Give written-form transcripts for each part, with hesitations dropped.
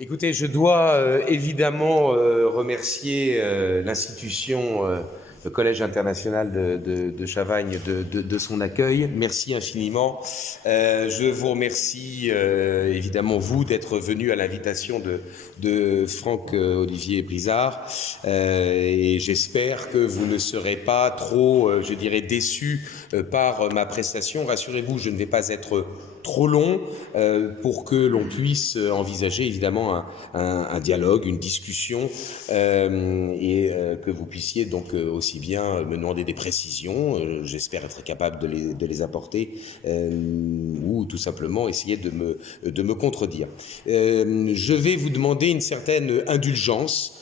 Écoutez, je dois évidemment remercier l'institution, le Collège international de Chavagne de son accueil. Merci infiniment. Je vous remercie évidemment vous d'être venu à l'invitation de Franck Olivier Brizard et j'espère que vous ne serez pas trop, je dirais, déçus par ma prestation. Rassurez-vous, je ne vais pas être trop long pour que l'on puisse envisager évidemment un dialogue, une discussion et que vous puissiez donc aussi bien me demander des précisions, j'espère être capable de les apporter ou tout simplement essayer de me contredire. Je vais vous demander une certaine indulgence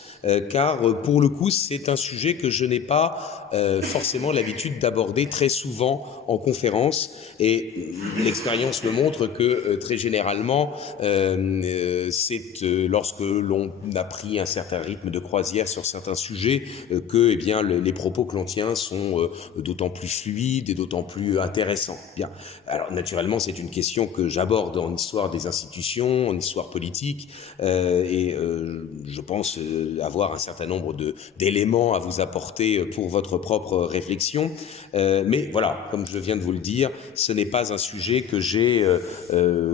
car pour le coup c'est un sujet que je n'ai pas forcément l'habitude d'aborder très souvent en conférence et l'expérience me montre que très généralement c'est lorsque l'on a pris un certain rythme de croisière sur certains sujets que eh bien, les propos que l'on tient sont d'autant plus fluides et d'autant plus intéressants. Bien. Alors naturellement c'est une question que j'aborde en histoire des institutions, en histoire politique et je pense avoir un certain nombre d'éléments à vous apporter pour votre propre réflexion. Mais voilà, comme je viens de vous le dire, ce n'est pas un sujet que j'ai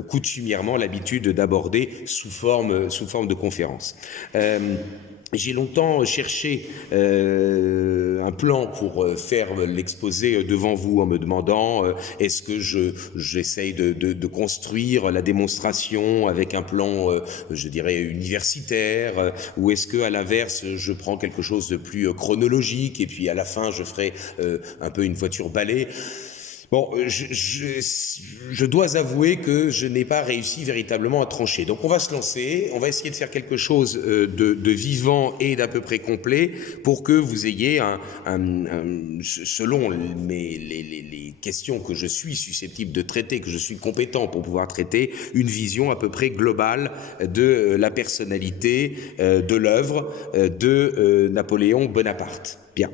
coutumièrement l'habitude d'aborder sous forme de conférence. J'ai longtemps cherché un plan pour faire l'exposé devant vous en me demandant est-ce que j'essaye de construire la démonstration avec un plan, je dirais, universitaire ou est-ce que à l'inverse, je prends quelque chose de plus chronologique et puis à la fin, je ferai un peu une voiture balai. Bon, je dois avouer que je n'ai pas réussi véritablement à trancher. Donc on va se lancer, on va essayer de faire quelque chose de vivant et d'à peu près complet pour que vous ayez selon les questions que je suis susceptible de traiter, que je suis compétent pour pouvoir traiter, une vision à peu près globale de la personnalité, de l'œuvre de Napoléon Bonaparte. Bien.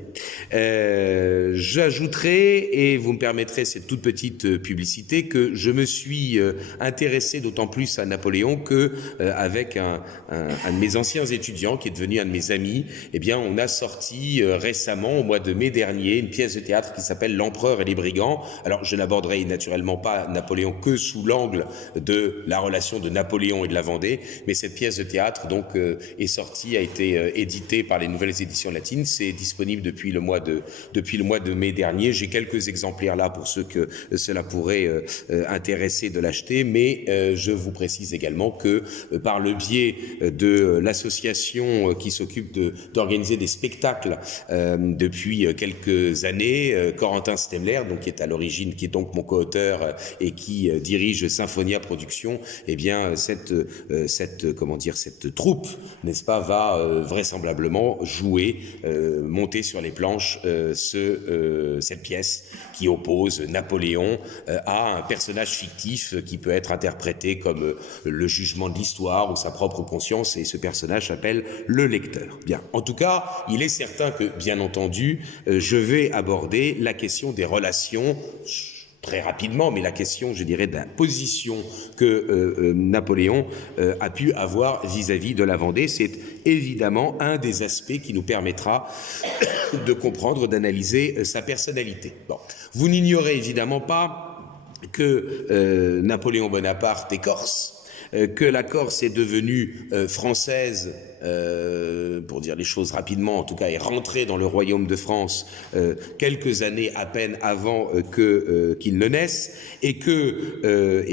J'ajouterai, et vous me permettrez cette toute petite publicité, que je me suis intéressé d'autant plus à Napoléon que, avec un de mes anciens étudiants, qui est devenu un de mes amis, eh bien, on a sorti récemment, au mois de mai dernier, une pièce de théâtre qui s'appelle L'Empereur et les Brigands. Alors, je n'aborderai naturellement pas Napoléon que sous l'angle de la relation de Napoléon et de la Vendée, mais cette pièce de théâtre, donc, est sortie, a été éditée par les Nouvelles Éditions Latines. C'est disponible depuis le mois de mai dernier. J'ai quelques exemplaires là pour ceux que cela pourrait intéresser de l'acheter, mais je vous précise également que par le biais de l'association qui s'occupe d'organiser des spectacles depuis quelques années, Corentin Stemler, donc qui est à l'origine, qui est donc mon co-auteur et qui dirige Symphonia Productions, eh bien cette troupe, n'est-ce pas, va vraisemblablement jouer, monter sur les planches cette pièce qui oppose Napoléon à un personnage fictif qui peut être interprété comme le jugement de l'histoire ou sa propre conscience, et ce personnage s'appelle le lecteur. Bien. En tout cas, il est certain que, bien entendu, je vais aborder la question des relations très rapidement, mais la question, je dirais, de la position que Napoléon a pu avoir vis-à-vis de la Vendée, c'est évidemment un des aspects qui nous permettra de comprendre, d'analyser sa personnalité. Bon. Vous n'ignorez évidemment pas que Napoléon Bonaparte est corse, que la Corse est devenue française, pour dire les choses rapidement, en tout cas est rentrée dans le royaume de France quelques années à peine avant qu'il ne naisse, et que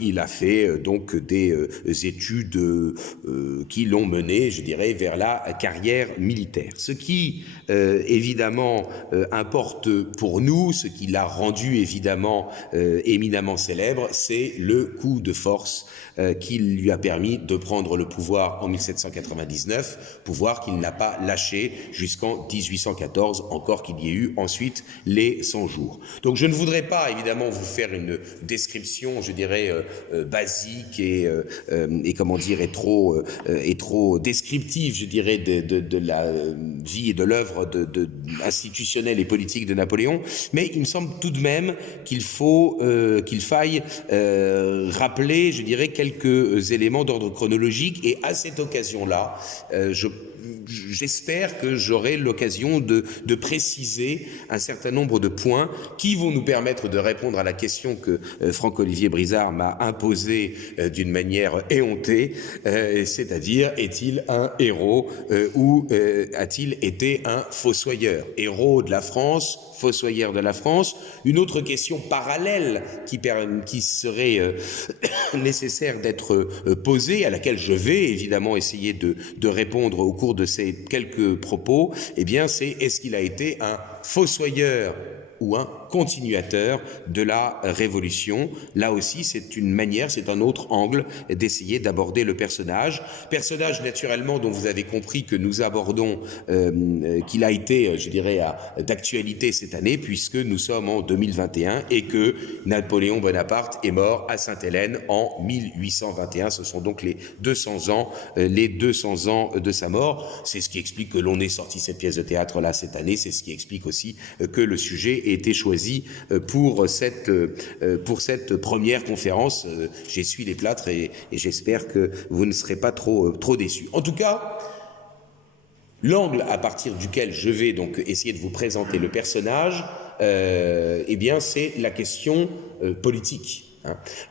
il a fait donc des études qui l'ont mené, je dirais, vers la carrière militaire. Ce qui évidemment importe pour nous, ce qui l'a rendu évidemment éminemment célèbre, c'est le coup de force qui lui a permis de prendre le pouvoir en 1799, pouvoir qu'il n'a pas lâché jusqu'en 1814, encore qu'il y ait eu ensuite les 100 jours. Donc je ne voudrais pas évidemment vous faire une description, je dirais, basique et comment dire, et trop descriptive, je dirais, de la vie et de l'œuvre institutionnelle et politique de Napoléon, mais il me semble tout de même qu'il faille rappeler, je dirais, quelques quelques éléments d'ordre chronologique, et à cette occasion-là, j'espère que j'aurai l'occasion de préciser un certain nombre de points qui vont nous permettre de répondre à la question que Franck-Olivier Brizard m'a imposée d'une manière éhontée, c'est-à-dire, est-il un héros ou a-t-il été un fossoyeur? Héros de la France, fossoyeur de la France. Une autre question parallèle qui serait nécessaire d'être posée, à laquelle je vais évidemment essayer de répondre au cours de ces quelques propos, eh bien c'est: est-ce qu'il a été un fossoyeur ou un continuateur de la Révolution? Là aussi, c'est une manière, c'est un autre angle d'essayer d'aborder le personnage. Personnage, naturellement, dont vous avez compris que nous abordons, qu'il a été, je dirais, d'actualité cette année, puisque nous sommes en 2021 et que Napoléon Bonaparte est mort à Sainte-Hélène en 1821. Ce sont donc les 200 ans de sa mort. C'est ce qui explique que l'on ait sorti cette pièce de théâtre-là cette année. C'est ce qui explique aussi que le sujet ait été choisi pour cette première conférence. J'essuie les plâtres et j'espère que vous ne serez pas trop déçus. En tout cas, l'angle à partir duquel je vais donc essayer de vous présenter le personnage, eh bien, c'est la question politique.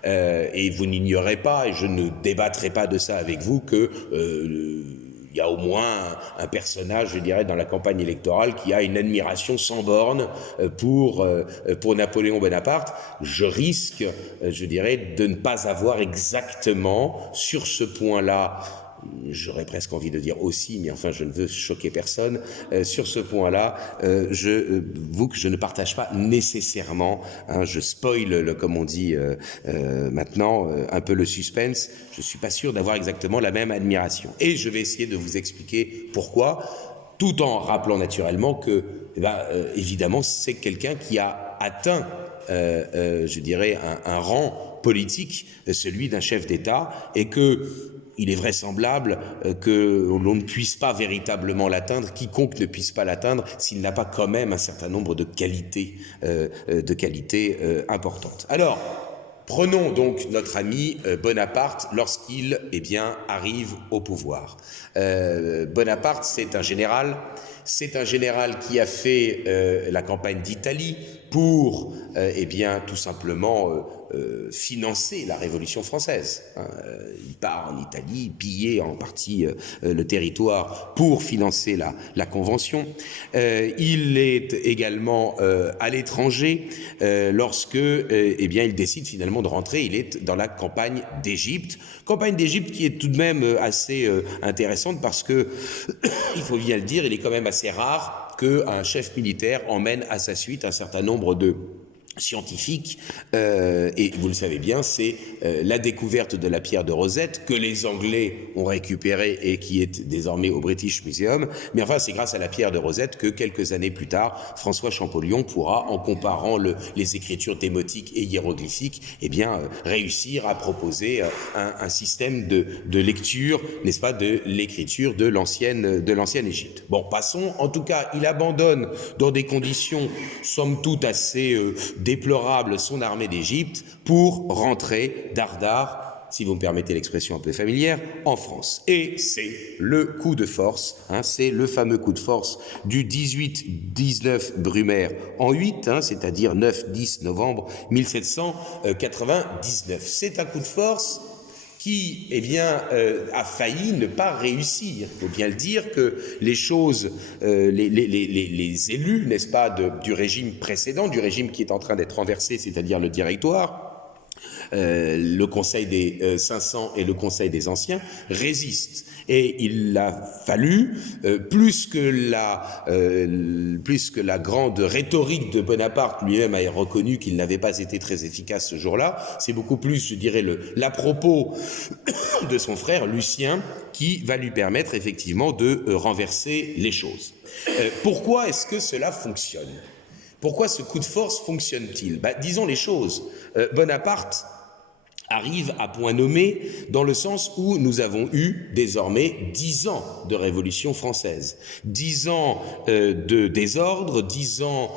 Et vous n'ignorez pas, et je ne débattrai pas de ça avec vous, que il y a au moins un personnage, je dirais, dans la campagne électorale qui a une admiration sans borne pour Napoléon Bonaparte. Je risque, je dirais, de ne pas avoir exactement sur ce point-là, j'aurais presque envie de dire aussi, mais enfin je ne veux choquer personne, sur ce point-là, j'avoue que je ne partage pas nécessairement, je spoil, comme on dit maintenant, un peu le suspense. Je ne suis pas sûr d'avoir exactement la même admiration. Et je vais essayer de vous expliquer pourquoi, tout en rappelant naturellement que, évidemment, c'est quelqu'un qui a atteint, je dirais, un rang politique, celui d'un chef d'État, et que il est vraisemblable que l'on ne puisse pas véritablement l'atteindre, quiconque ne puisse pas l'atteindre, s'il n'a pas quand même un certain nombre de qualités importantes. Alors, prenons donc notre ami Bonaparte lorsqu'il arrive au pouvoir. Bonaparte, c'est un général qui a fait la campagne d'Italie pour tout simplement financer la Révolution française. Il part en Italie, piller en partie le territoire pour financer la Convention. Il est également à l'étranger lorsque il décide finalement de rentrer. Il est dans la campagne d'Égypte qui est tout de même assez intéressante parce que, il faut bien le dire, il est quand même assez rare qu'un chef militaire emmène à sa suite un certain nombre de scientifiques, et vous le savez bien, c'est la découverte de la pierre de Rosette que les Anglais ont récupérée et qui est désormais au British Museum. Mais enfin, c'est grâce à la pierre de Rosette que quelques années plus tard, François Champollion pourra, en comparant les écritures démotiques et hiéroglyphiques, réussir à proposer un système de lecture, n'est-ce pas, de l'écriture de l'ancienne Égypte. Bon, passons. En tout cas, il abandonne dans des conditions somme toute assez déplorable son armée d'Égypte pour rentrer dardard, si vous me permettez l'expression un peu familière, en France. Et c'est le coup de force, c'est le fameux coup de force du 18-19 Brumaire en 8, c'est-à-dire 9-10 novembre 1799. C'est un coup de force qui a failli ne pas réussir. Il faut bien le dire que les choses, les élus, n'est-ce pas, du régime précédent, du régime qui est en train d'être renversé, c'est-à-dire le Directoire, le Conseil des 500 et le Conseil des Anciens, résistent. Et il a fallu, plus que la grande rhétorique de Bonaparte lui-même a reconnu qu'il n'avait pas été très efficace ce jour-là, c'est beaucoup plus, je dirais, l'à-propos de son frère Lucien qui va lui permettre effectivement de renverser les choses. Pourquoi est-ce que cela fonctionne ? Pourquoi ce coup de force fonctionne-t-il ? Disons les choses. Bonaparte arrive à point nommé dans le sens où nous avons eu désormais 10 ans de Révolution française, 10 ans de désordre, 10 ans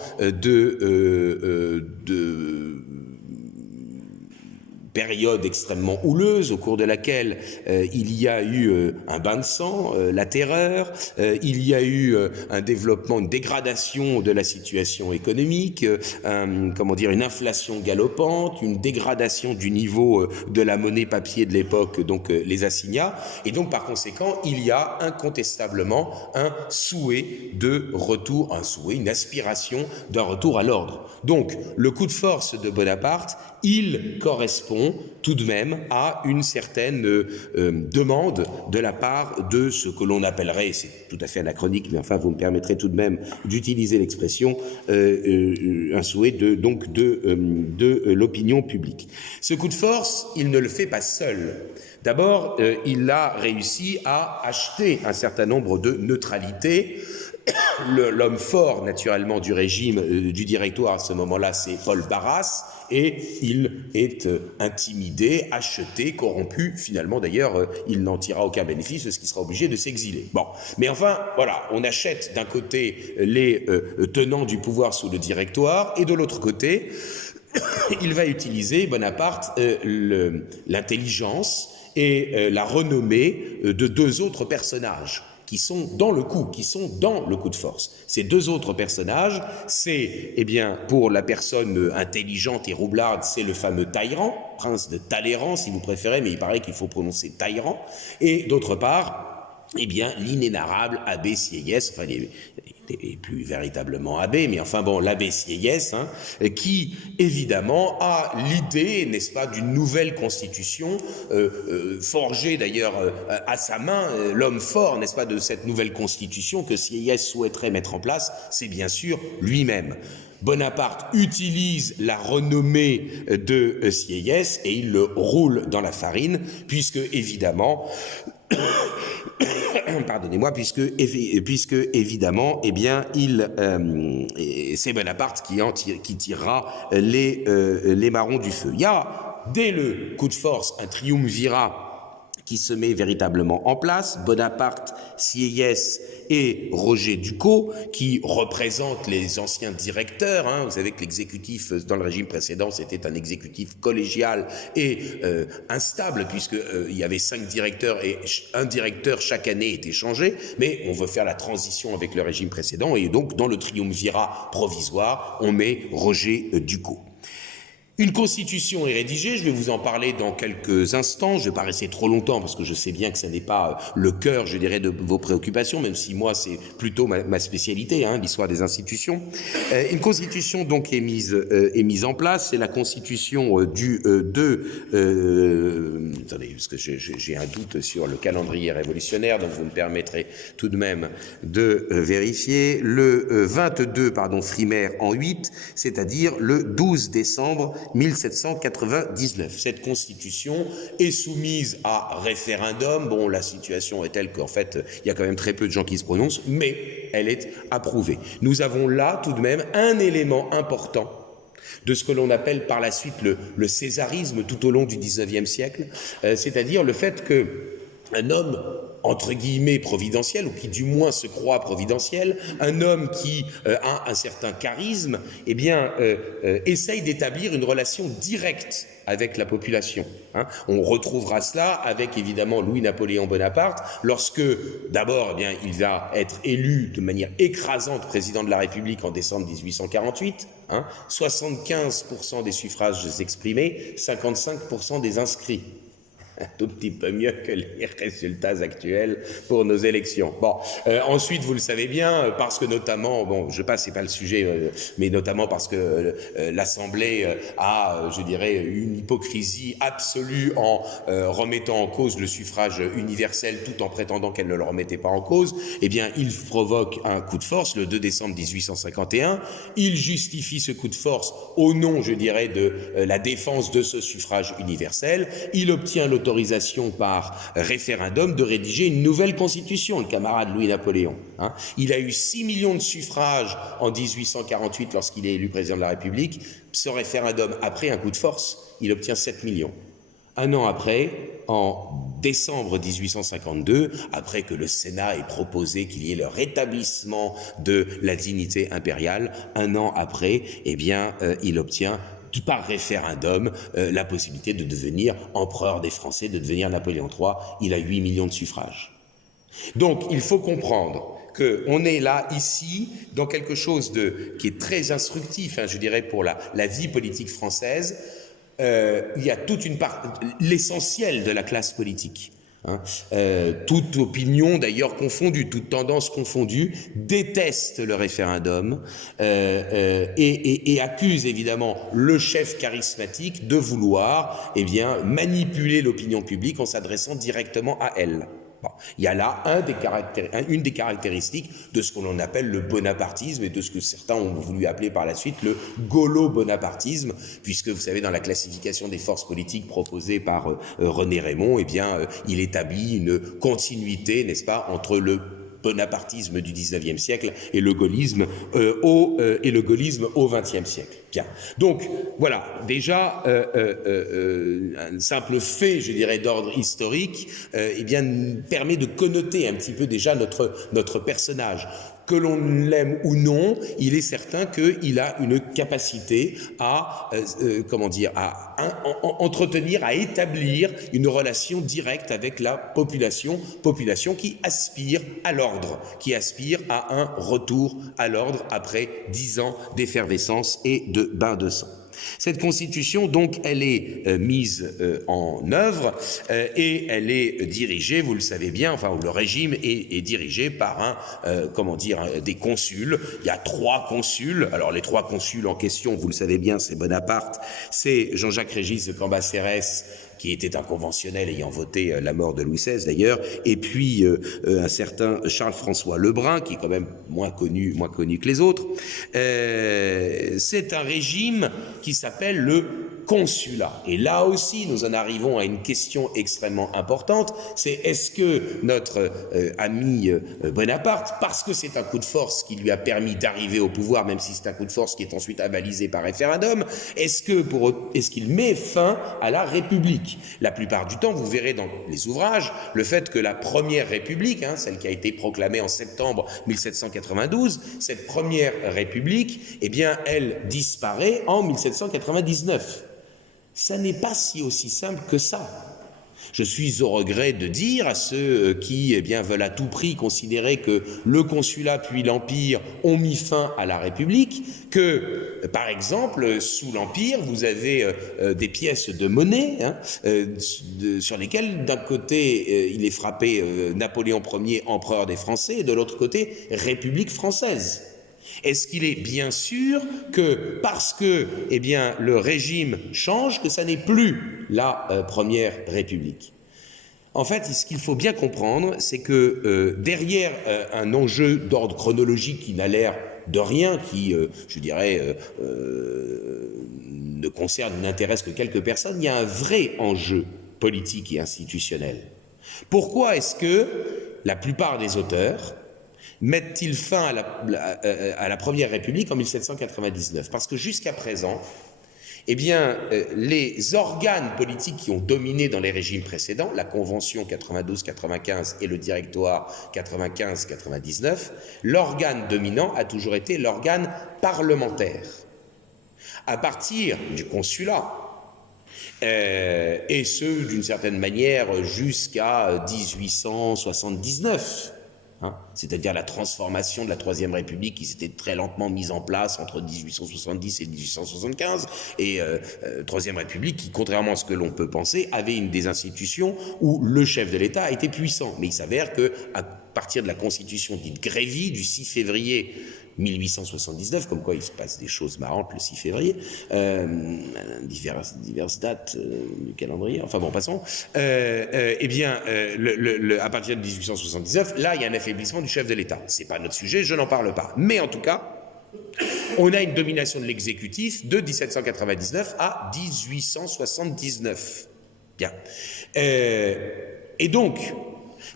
période extrêmement houleuse au cours de laquelle il y a eu un bain de sang, la terreur, il y a eu un développement, une dégradation de la situation économique, une inflation galopante, une dégradation du niveau de la monnaie papier de l'époque, donc les assignats, et donc par conséquent il y a incontestablement un souhait de retour, une aspiration d'un retour à l'ordre. Donc le coup de force de Bonaparte, il correspond tout de même à une certaine demande de la part de ce que l'on appellerait, c'est tout à fait anachronique, mais enfin vous me permettrez tout de même d'utiliser l'expression, un souhait de l'opinion publique. Ce coup de force, il ne le fait pas seul. D'abord, il a réussi à acheter un certain nombre de neutralités. L'homme fort, naturellement, du régime du Directoire à ce moment-là, c'est Paul Barras, et il est intimidé, acheté, corrompu. Finalement, d'ailleurs, il n'en tirera aucun bénéfice, ce qui sera obligé de s'exiler. Bon, mais enfin, voilà, on achète d'un côté les tenants du pouvoir sous le Directoire, et de l'autre côté, il va utiliser, Bonaparte, l'intelligence et la renommée de deux autres personnages qui sont dans le coup, de force. Ces deux autres personnages, c'est, pour la personne intelligente et roublarde, c'est le fameux Talleyrand, prince de Talleyrand si vous préférez, mais il paraît qu'il faut prononcer Talleyrand, et d'autre part, l'inénarrable abbé Sieyès, enfin et plus véritablement abbé, mais enfin bon, l'abbé Sieyès, qui évidemment a l'idée, n'est-ce pas, d'une nouvelle constitution, forgée d'ailleurs à sa main, l'homme fort, n'est-ce pas, de cette nouvelle constitution que Sieyès souhaiterait mettre en place, c'est bien sûr lui-même. Bonaparte utilise la renommée de Sieyès et il le roule dans la farine, puisque évidemment puisque évidemment, c'est Bonaparte qui tirera les marrons du feu. Il y a, dès le coup de force, un triumvirat qui se met véritablement en place, Bonaparte, Sieyès et Roger Ducos, qui représentent les anciens directeurs. Vous savez que l'exécutif, dans le régime précédent, c'était un exécutif collégial et instable, puisqu'il y avait 5 directeurs et un directeur chaque année était changé, mais on veut faire la transition avec le régime précédent, et donc dans le triumvirat provisoire, on met Roger Ducos. Une constitution est rédigée, je vais vous en parler dans quelques instants, je ne vais pas rester trop longtemps parce que je sais bien que ce n'est pas le cœur, je dirais, de vos préoccupations, même si moi c'est plutôt ma spécialité, l'histoire des institutions. Une constitution donc est mise en place, c'est la constitution attendez, parce que j'ai un doute sur le calendrier révolutionnaire, donc vous me permettrez tout de même de vérifier. Le 22 Frimaire en 8, c'est-à-dire le 12 décembre 1799. Cette constitution est soumise à référendum. Bon, la situation est telle qu'en fait, il y a quand même très peu de gens qui se prononcent, mais elle est approuvée. Nous avons là tout de même un élément important de ce que l'on appelle par la suite le césarisme tout au long du XIXe siècle, c'est-à-dire le fait qu'un homme entre guillemets providentiel, ou qui du moins se croit providentiel, un homme qui a un certain charisme, essaye d'établir une relation directe avec la population. On retrouvera cela avec évidemment Louis-Napoléon Bonaparte, lorsque d'abord il va être élu de manière écrasante président de la République en décembre 1848, 75% des suffrages exprimés, 55% des inscrits. Un tout petit peu mieux que les résultats actuels pour nos élections. Bon, ensuite, vous le savez bien, parce que notamment, c'est pas le sujet, mais notamment parce que l'Assemblée a, je dirais, une hypocrisie absolue en remettant en cause le suffrage universel tout en prétendant qu'elle ne le remettait pas en cause, il provoque un coup de force le 2 décembre 1851. Il justifie ce coup de force au nom, je dirais, de la défense de ce suffrage universel. Il obtient l'autorisation par référendum de rédiger une nouvelle constitution, le camarade Louis-Napoléon. Il a eu 6 millions de suffrages en 1848 lorsqu'il est élu président de la République. Ce référendum, après un coup de force, il obtient 7 millions. Un an après, en décembre 1852, après que le Sénat ait proposé qu'il y ait le rétablissement de la dignité impériale, un an après, il obtient par référendum la possibilité de devenir empereur des Français, de devenir Napoléon III. Il a 8 millions de suffrages. Donc il faut comprendre qu'on est là, ici, dans quelque chose qui est très instructif, je dirais, pour la vie politique française. Il y a toute une part, l'essentiel de la classe politique. Toute opinion d'ailleurs confondue, toute tendance confondue, déteste le référendum et accuse évidemment le chef charismatique de vouloir manipuler l'opinion publique en s'adressant directement à elle. Bon, il y a là une des caractéristiques de ce qu'on appelle le bonapartisme et de ce que certains ont voulu appeler par la suite le gaulo-bonapartisme, puisque vous savez, dans la classification des forces politiques proposée par René Raymond, il établit une continuité, n'est-ce pas, entre le bonapartisme du 19e siècle et le gaullisme au 20e siècle. Bien. Donc, voilà, déjà, un simple fait, je dirais, d'ordre historique, permet de connoter un petit peu déjà notre personnage. Que l'on l'aime ou non, il est certain qu'il a une capacité à entretenir, à établir une relation directe avec la population qui aspire à l'ordre, qui aspire à un retour à l'ordre après 10 ans d'effervescence et de bain de sang. Cette constitution, donc, elle est mise en œuvre et elle est dirigée, vous le savez bien, le régime est dirigé par des consuls. Il y a 3 consuls. Alors, les 3 consuls en question, vous le savez bien, c'est Bonaparte, c'est Jean-Jacques Régis de Cambacérès, qui était un conventionnel ayant voté la mort de Louis XVI d'ailleurs, et puis un certain Charles-François Lebrun, qui est quand même moins connu que les autres. C'est un régime qui s'appelle le consulat. Et là aussi, nous en arrivons à une question extrêmement importante, c'est est-ce que notre ami Bonaparte, parce que c'est un coup de force qui lui a permis d'arriver au pouvoir, même si c'est un coup de force qui est ensuite avalisé par référendum, est-ce qu'il met fin à la République? La plupart du temps, vous verrez dans les ouvrages, le fait que la première République, celle qui a été proclamée en septembre 1792, cette première République, elle disparaît en 1799. Ça n'est pas aussi simple que ça. Je suis au regret de dire à ceux qui veulent à tout prix considérer que le consulat puis l'Empire ont mis fin à la République que, par exemple, sous l'Empire, vous avez des pièces de monnaie sur lesquelles, d'un côté, il est frappé Napoléon Ier, empereur des Français, et de l'autre côté, République française. Est-ce qu'il est bien sûr que parce que le régime change, que ça n'est plus la première République? En fait, ce qu'il faut bien comprendre, c'est que derrière un enjeu d'ordre chronologique qui n'a l'air de rien, qui, ne concerne, n'intéresse que quelques personnes, il y a un vrai enjeu politique et institutionnel. Pourquoi est-ce que la plupart des auteurs mettent-ils fin à la Première République en 1799? Parce que jusqu'à présent, les organes politiques qui ont dominé dans les régimes précédents, la Convention 92-95 et le Directoire 95-99, l'organe dominant a toujours été l'organe parlementaire. À partir du consulat, et ce, d'une certaine manière, jusqu'à 1879, c'est-à-dire la transformation de la Troisième République qui s'était très lentement mise en place entre 1870 et 1875, et Troisième République qui, contrairement à ce que l'on peut penser, avait des institutions où le chef de l'État était puissant. Mais il s'avère qu'à partir de la constitution dite Grévy du 6 février 1879, comme quoi il se passe des choses marrantes le 6 février, diverses dates du calendrier, passons, à partir de 1879, là il y a un affaiblissement du chef de l'État. C'est pas notre sujet, je n'en parle pas. Mais en tout cas, on a une domination de l'exécutif de 1799 à 1879. Bien. Et donc,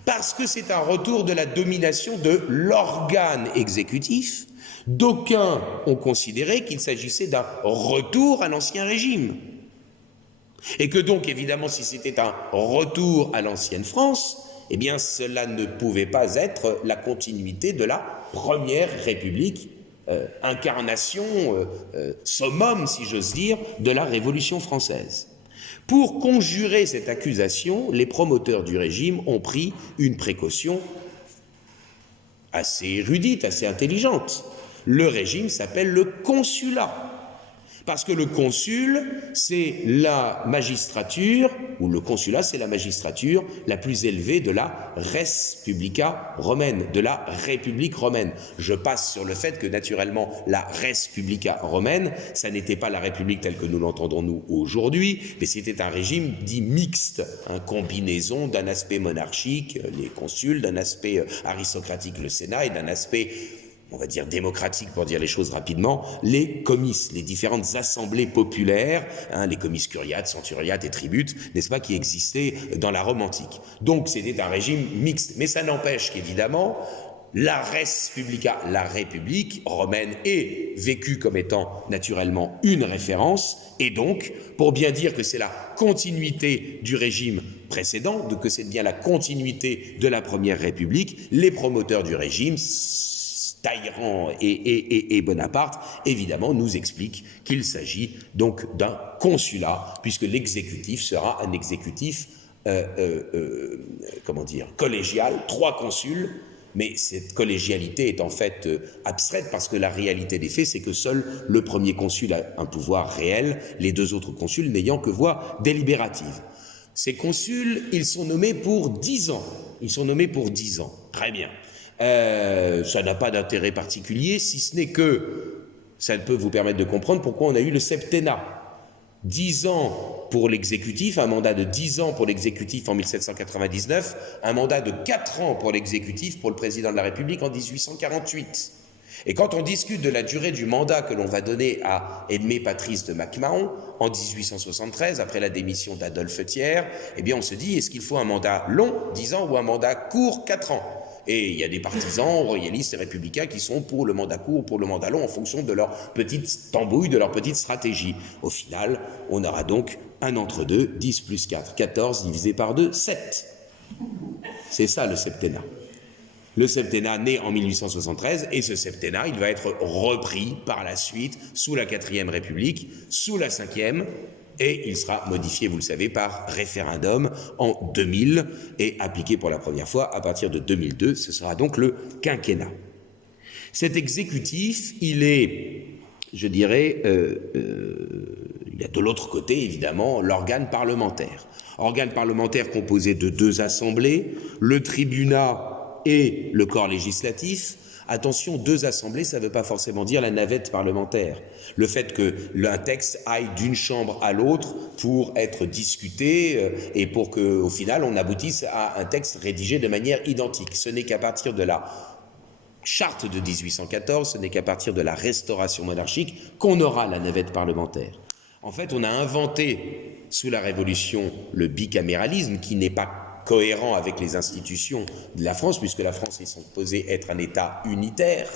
parce que c'est un retour de la domination de l'organe exécutif, d'aucuns ont considéré qu'il s'agissait d'un retour à l'ancien régime. Et que donc, évidemment, si c'était un retour à l'ancienne France, cela ne pouvait pas être la continuité de la Première République incarnation, summum, si j'ose dire, de la Révolution française. Pour conjurer cette accusation, les promoteurs du régime ont pris une précaution assez érudite, assez intelligente. Le régime s'appelle le consulat. Parce que le consul, c'est la magistrature, ou le consulat, c'est la magistrature la plus élevée de la res publica romaine, de la République romaine. Je passe sur le fait que, naturellement, la res publica romaine, ça n'était pas la République telle que nous l'entendons nous aujourd'hui, mais c'était un régime dit mixte, une combinaison d'un aspect monarchique, les consuls, d'un aspect aristocratique, le Sénat, et d'un aspect, on va dire démocratique pour dire les choses rapidement, les comices, les différentes assemblées populaires, les comices curiates, centuriates et tributes, n'est-ce pas, qui existaient dans la Rome antique. Donc c'était un régime mixte, mais ça n'empêche qu'évidemment, la res publica, la République romaine, est vécue comme étant naturellement une référence, et donc, pour bien dire que c'est la continuité du régime précédent, que c'est bien la continuité de la Première République, les promoteurs du régime, Talleyrand et Bonaparte, évidemment, nous expliquent qu'il s'agit donc d'un consulat, puisque l'exécutif sera un exécutif, collégial, 3 consuls, mais cette collégialité est en fait abstraite, parce que la réalité des faits, c'est que seul le premier consul a un pouvoir réel, les 2 autres consuls n'ayant que voix délibérative. Ces consuls, ils sont nommés pour 10 ans. Ils sont nommés pour 10 ans. Très bien. Ça n'a pas d'intérêt particulier, si ce n'est que ça peut vous permettre de comprendre pourquoi on a eu le septennat. 10 ans pour l'exécutif, un mandat de 10 ans pour l'exécutif en 1799, un mandat de 4 ans pour l'exécutif pour le président de la République en 1848. Et quand on discute de la durée du mandat que l'on va donner à Aimé Patrice de Mac-Mahon en 1873, après la démission d'Adolphe Thiers, eh bien on se dit, est-ce qu'il faut un mandat long, 10 ans, ou un mandat court, 4 ans ? Et il y a des partisans royalistes et républicains qui sont pour le mandat court ou pour le mandat long en fonction de leur petite tambouille, de leur petite stratégie. Au final, on aura donc un entre-deux, 10 plus 4, 14 divisé par 2, 7. C'est ça le septennat. Le septennat naît en 1873, et ce septennat, il va être repris par la suite sous la 4e République, sous la 5e, et il sera modifié, vous le savez, par référendum en 2000 et appliqué pour la première fois à partir de 2002. Ce sera donc le quinquennat. Cet exécutif, il est, je dirais, il y a de l'autre côté, évidemment, l'organe parlementaire. Organe parlementaire composé de 2 assemblées, le tribunat et le corps législatif. Attention, 2 assemblées, ça ne veut pas forcément dire la navette parlementaire. Le fait que un texte aille d'une chambre à l'autre pour être discuté et pour qu'au final on aboutisse à un texte rédigé de manière identique. Ce n'est qu'à partir de la charte de 1814, ce n'est qu'à partir de la restauration monarchique qu'on aura la navette parlementaire. En fait, on a inventé sous la Révolution le bicaméralisme, qui n'est pas cohérent avec les institutions de la France, puisque la France est supposée être un État unitaire.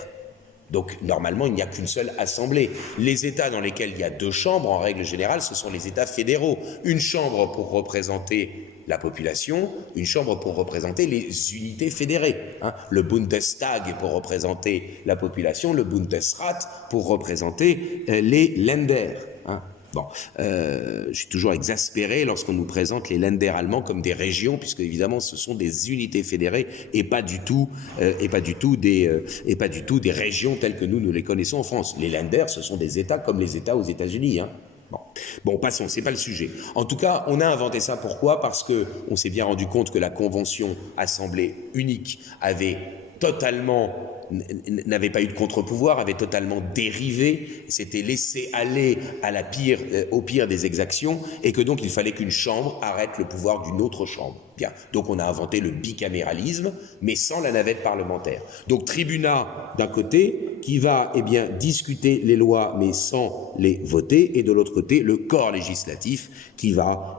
Donc, normalement, il n'y a qu'une seule assemblée. Les États dans lesquels il y a 2 chambres, en règle générale, ce sont les États fédéraux. Une chambre pour représenter la population, une chambre pour représenter les unités fédérées. Le Bundestag pour représenter la population, le Bundesrat pour représenter les Länder. Bon, je suis toujours exaspéré lorsqu'on nous présente les Länder allemands comme des régions, puisque évidemment ce sont des unités fédérées et pas du tout des régions telles que nous les connaissons en France. Les Länder, ce sont des États comme les États aux États-Unis. Bon, passons, c'est pas le sujet. En tout cas, on a inventé ça. Pourquoi ? Parce que on s'est bien rendu compte que la convention assemblée unique n'avait pas eu de contre-pouvoir, avait totalement dérivé, s'était laissé aller au pire des exactions, et que donc il fallait qu'une chambre arrête le pouvoir d'une autre chambre. Bien, donc on a inventé le bicaméralisme, mais sans la navette parlementaire. Donc tribunat d'un côté, qui va discuter les lois, mais sans les voter, et de l'autre côté, le corps législatif, qui va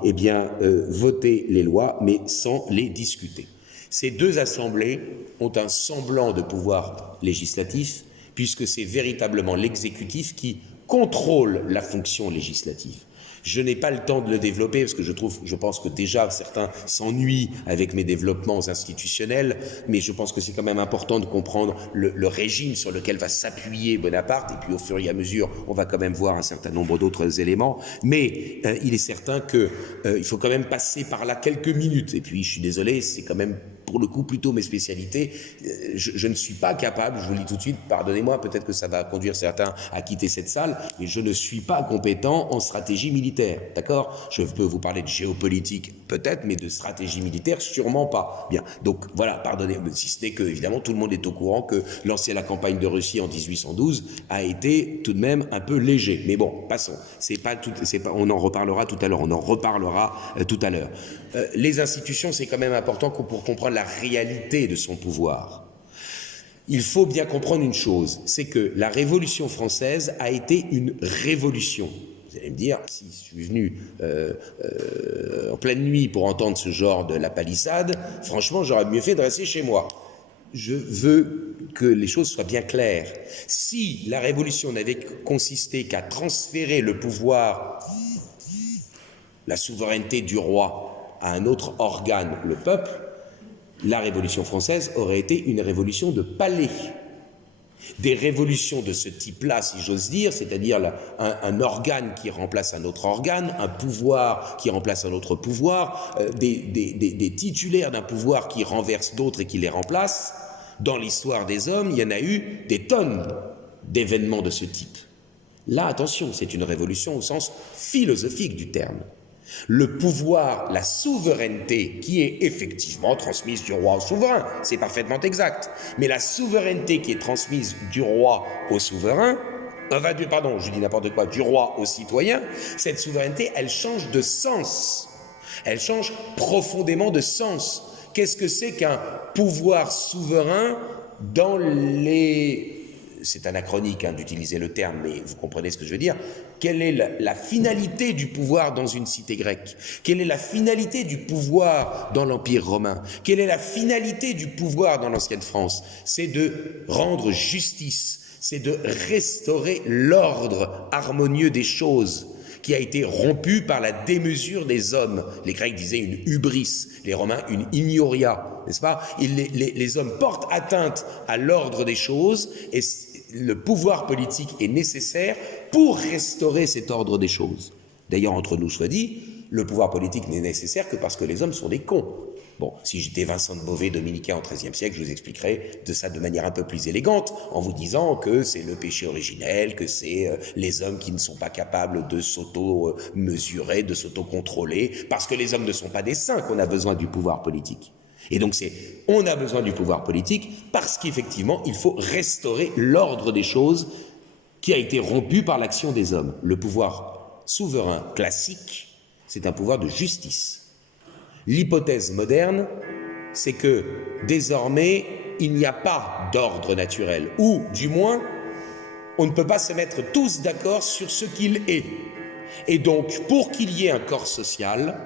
voter les lois, mais sans les discuter. Ces 2 assemblées ont un semblant de pouvoir législatif, puisque c'est véritablement l'exécutif qui contrôle la fonction législative. Je n'ai pas le temps de le développer parce que je pense que déjà certains s'ennuient avec mes développements institutionnels, mais je pense que c'est quand même important de comprendre le régime sur lequel va s'appuyer Bonaparte, et puis au fur et à mesure, on va quand même voir un certain nombre d'autres éléments. Mais il est certain que il faut quand même passer par là quelques minutes. Et puis, je suis désolé, c'est quand même pour le coup plutôt mes spécialités. Je ne suis pas capable, je vous le dis tout de suite, pardonnez-moi, peut-être que ça va conduire certains à quitter cette salle, mais je ne suis pas compétent en stratégie militaire, d'accord? Je peux vous parler de géopolitique, peut-être, mais de stratégie militaire, sûrement pas. Bien, donc voilà, pardonnez, si ce n'est que, évidemment, tout le monde est au courant que lancer la campagne de Russie en 1812 a été tout de même un peu léger. Mais bon, passons. On en reparlera tout à l'heure, les institutions, c'est quand même important pour comprendre la réalité de son pouvoir. Il faut bien comprendre une chose, c'est que la Révolution française a été une révolution. Vous allez me dire, si je suis venu en pleine nuit pour entendre ce genre de la palissade, franchement, j'aurais mieux fait de rester chez moi. Je veux que les choses soient bien claires. Si la Révolution n'avait consisté qu'à transférer le pouvoir, la souveraineté du roi, à un autre organe, le peuple, la Révolution française aurait été une révolution de palais. Des révolutions de ce type-là, si j'ose dire, c'est-à-dire un organe qui remplace un autre organe, un pouvoir qui remplace un autre pouvoir, des titulaires d'un pouvoir qui renversent d'autres et qui les remplacent. Dans l'histoire des hommes, il y en a eu des tonnes d'événements de ce type. Là, attention, c'est une révolution au sens philosophique du terme. Le pouvoir, la souveraineté qui est effectivement transmise du roi au souverain, c'est parfaitement exact. Mais la souveraineté qui est transmise du roi au souverain, je dis n'importe quoi, du roi au citoyen, cette souveraineté, elle change de sens. Elle change profondément de sens. Qu'est-ce que c'est qu'un pouvoir souverain dans les... C'est anachronique d'utiliser le terme, mais vous comprenez ce que je veux dire. Quelle est la finalité du pouvoir dans une cité grecque? Quelle est la finalité du pouvoir dans l'Empire romain? Quelle est la finalité du pouvoir dans l'ancienne France? C'est de rendre justice, c'est de restaurer l'ordre harmonieux des choses qui a été rompu par la démesure des hommes. Les Grecs disaient une hubris, les Romains une ignoria, n'est-ce pas? Les hommes portent atteinte à l'ordre des choses et le pouvoir politique est nécessaire pour restaurer cet ordre des choses. D'ailleurs, entre nous soit dit, le pouvoir politique n'est nécessaire que parce que les hommes sont des cons. Bon, si j'étais Vincent de Beauvais, dominicain au XIIIe siècle, je vous expliquerais de ça de manière un peu plus élégante, en vous disant que c'est le péché originel, que c'est les hommes qui ne sont pas capables de s'auto-mesurer, de s'auto-contrôler, parce que les hommes ne sont pas des saints qu'on a besoin du pouvoir politique. Et donc on a besoin du pouvoir politique parce qu'effectivement, il faut restaurer l'ordre des choses qui a été rompu par l'action des hommes. Le pouvoir souverain classique, c'est un pouvoir de justice. L'hypothèse moderne, c'est que désormais, il n'y a pas d'ordre naturel, ou du moins, on ne peut pas se mettre tous d'accord sur ce qu'il est. Et donc, pour qu'il y ait un corps social,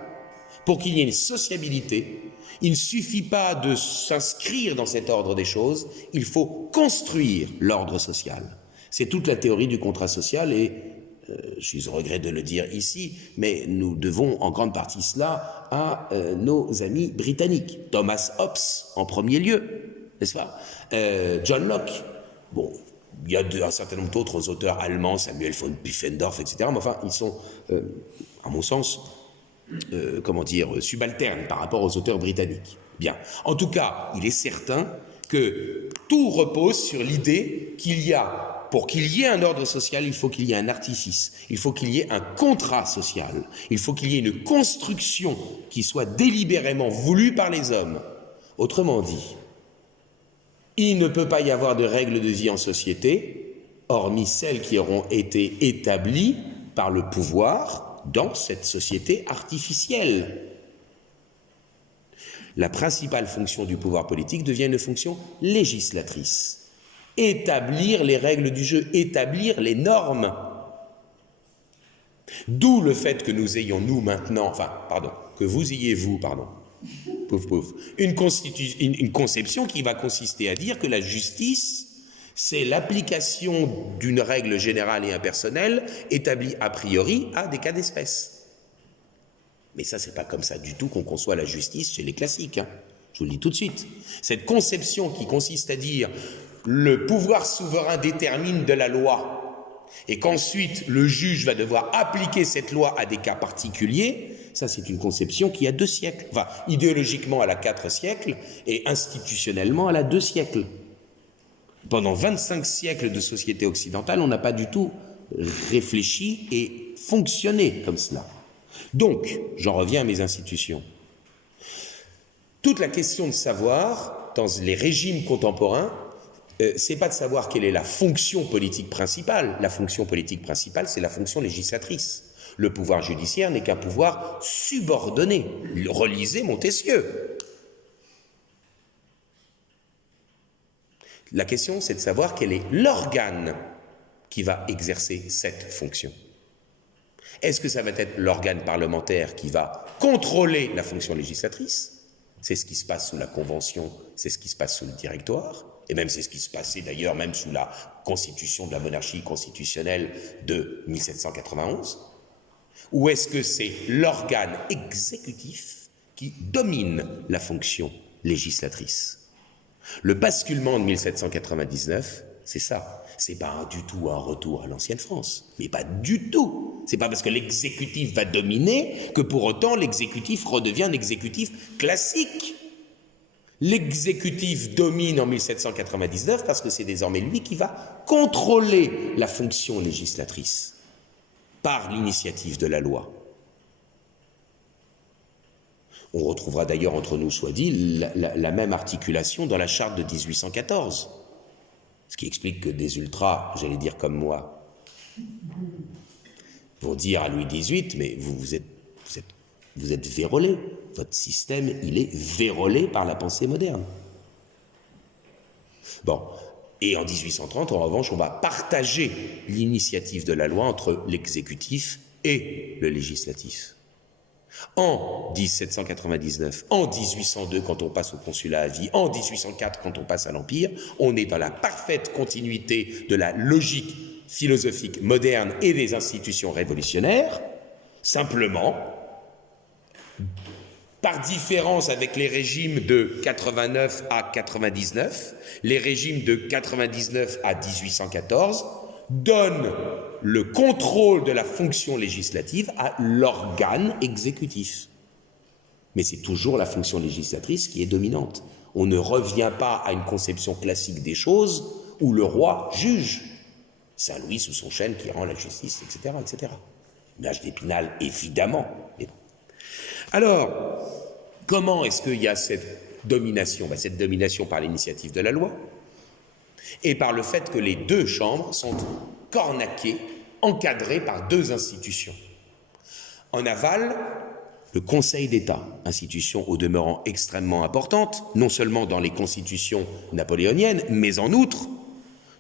pour qu'il y ait une sociabilité, il ne suffit pas de s'inscrire dans cet ordre des choses, il faut construire l'ordre social. C'est toute la théorie du contrat social et je suis au regret de le dire ici, mais nous devons en grande partie cela à nos amis britanniques. Thomas Hobbes en premier lieu, n'est-ce pas? John Locke. Bon, il y a un certain nombre d'autres auteurs allemands, Samuel von Pufendorf, etc. Mais enfin, ils sont, à mon sens, subalternes par rapport aux auteurs britanniques. Bien. En tout cas, il est certain que tout repose sur l'idée pour qu'il y ait un ordre social, il faut qu'il y ait un artifice, il faut qu'il y ait un contrat social, il faut qu'il y ait une construction qui soit délibérément voulue par les hommes. Autrement dit, il ne peut pas y avoir de règles de vie en société, hormis celles qui auront été établies par le pouvoir dans cette société artificielle. La principale fonction du pouvoir politique devient une fonction législatrice. Établir les règles du jeu, établir les normes. D'où le fait que nous ayons, que vous ayez, une conception qui va consister à dire que la justice, C'est l'application d'une règle générale et impersonnelle établie a priori à des cas d'espèce. Mais ça, c'est pas comme ça du tout qu'on conçoit la justice chez les classiques, hein. Je vous le dis tout de suite. Cette conception qui consiste à dire le pouvoir souverain détermine de la loi et qu'ensuite le juge va devoir appliquer cette loi à des cas particuliers, ça c'est une conception qui a 2 siècles. Enfin, idéologiquement elle a 4 siècles et institutionnellement elle a 2 siècles. Pendant 25 siècles de société occidentale, on n'a pas du tout réfléchi et fonctionné comme cela. Donc, j'en reviens à mes institutions. Toute la question de savoir, dans les régimes contemporains, c'est pas de savoir quelle est la fonction politique principale. La fonction politique principale, c'est la fonction législatrice. Le pouvoir judiciaire n'est qu'un pouvoir subordonné. Relisez Montesquieu. La question, c'est de savoir quel est l'organe qui va exercer cette fonction. Est-ce que ça va être l'organe parlementaire qui va contrôler la fonction législatrice? C'est ce qui se passe sous la Convention, c'est ce qui se passe sous le Directoire, et même c'est ce qui se passait d'ailleurs même sous la constitution de la monarchie constitutionnelle de 1791. Ou est-ce que c'est l'organe exécutif qui domine la fonction législatrice? Le basculement de 1799, c'est ça. C'est pas du tout un retour à l'ancienne France, mais pas du tout. C'est pas parce que l'exécutif va dominer que pour autant l'exécutif redevient un exécutif classique. L'exécutif domine en 1799 parce que c'est désormais lui qui va contrôler la fonction législatrice par l'initiative de la loi. On retrouvera d'ailleurs entre nous, soit dit, la même articulation dans la charte de 1814. Ce qui explique que des ultras, j'allais dire comme moi, vont dire à Louis XVIII, mais vous êtes vérolé. Votre système, il est vérolé par la pensée moderne. Bon. Et en 1830, en revanche, on va partager l'initiative de la loi entre l'exécutif et le législatif. En 1799, en 1802 quand on passe au consulat à vie, en 1804 quand on passe à l'Empire, on est dans la parfaite continuité de la logique philosophique moderne et des institutions révolutionnaires. Simplement, par différence avec les régimes de 89 à 99, les régimes de 99 à 1814 donnent le contrôle de la fonction législative à l'organe exécutif. Mais c'est toujours la fonction législatrice qui est dominante. On ne revient pas à une conception classique des choses où le roi juge. Saint-Louis sous son chêne qui rend la justice, etc., etc. Image d'Épinal, évidemment. Mais bon. Alors, comment est-ce qu'il y a cette domination? Cette domination par l'initiative de la loi et par le fait que les 2 chambres sont cornaquées, encadrées par 2 institutions. En aval, le Conseil d'État, institution au demeurant extrêmement importante, non seulement dans les constitutions napoléoniennes, mais en outre,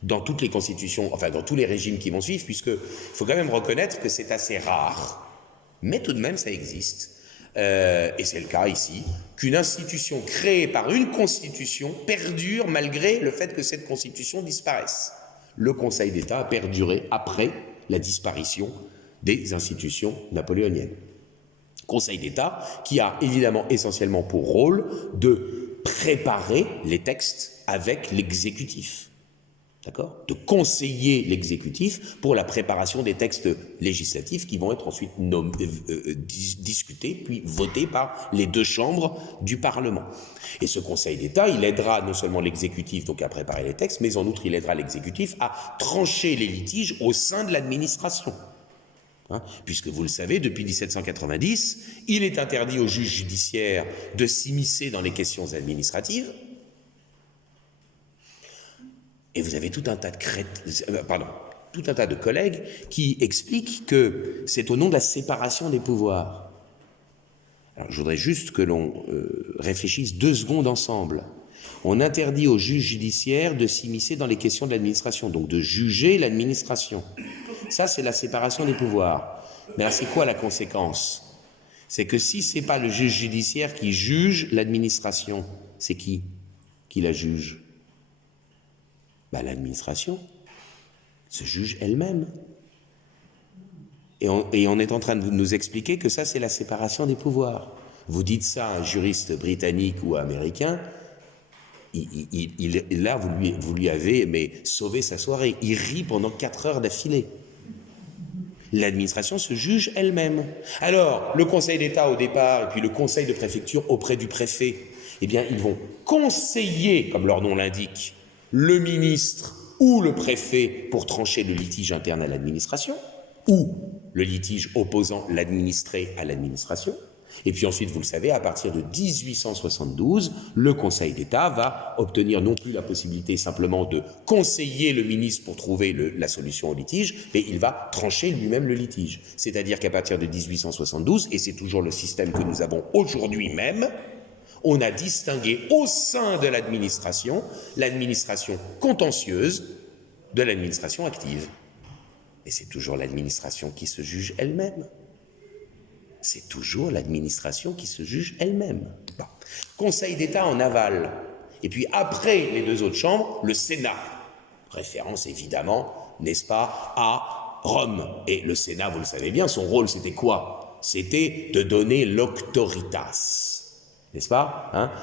dans toutes les constitutions, enfin dans tous les régimes qui vont suivre, puisqu'il faut quand même reconnaître que c'est assez rare, mais tout de même ça existe. Et c'est le cas ici, qu'une institution créée par une constitution perdure malgré le fait que cette constitution disparaisse. Le Conseil d'État a perduré après la disparition des institutions napoléoniennes. Conseil d'État qui a évidemment essentiellement pour rôle de préparer les textes avec l'exécutif. D'accord ? De conseiller l'exécutif pour la préparation des textes législatifs qui vont être ensuite discutés puis votés par les 2 chambres du Parlement. Et ce Conseil d'État, il aidera non seulement l'exécutif donc à préparer les textes, mais en outre il aidera l'exécutif à trancher les litiges au sein de l'administration. Puisque vous le savez, depuis 1790, il est interdit aux juges judiciaires de s'immiscer dans les questions administratives. Et vous avez tout un tas de collègues qui expliquent que c'est au nom de la séparation des pouvoirs. Alors, je voudrais juste que l'on réfléchisse 2 secondes ensemble. On interdit aux juges judiciaires de s'immiscer dans les questions de l'administration, donc de juger l'administration. Ça, c'est la séparation des pouvoirs. Mais alors, c'est quoi la conséquence? C'est que si ce n'est pas le juge judiciaire qui juge l'administration, c'est qui la juge? L'administration se juge elle-même. Et on est en train de nous expliquer que ça, c'est la séparation des pouvoirs. Vous dites ça à un juriste britannique ou américain, là, vous lui avez sauvé sa soirée. Il rit pendant 4 heures d'affilée. L'administration se juge elle-même. Alors, le Conseil d'État au départ, et puis le Conseil de préfecture auprès du préfet, eh bien, ils vont conseiller, comme leur nom l'indique, le ministre ou le préfet pour trancher le litige interne à l'administration, ou le litige opposant l'administré à l'administration. Et puis ensuite, vous le savez, à partir de 1872, le Conseil d'État va obtenir non plus la possibilité simplement de conseiller le ministre pour trouver la solution au litige, mais il va trancher lui-même le litige. C'est-à-dire qu'à partir de 1872, et c'est toujours le système que nous avons aujourd'hui même, on a distingué au sein de l'administration contentieuse de l'administration active. Et c'est toujours l'administration qui se juge elle-même. C'est toujours l'administration qui se juge elle-même. Bon. Conseil d'État en aval. Et puis après les 2 autres chambres, le Sénat. Référence évidemment, n'est-ce pas, à Rome. Et le Sénat, vous le savez bien, son rôle c'était quoi? C'était de donner l'auctoritas. N'est-ce pas,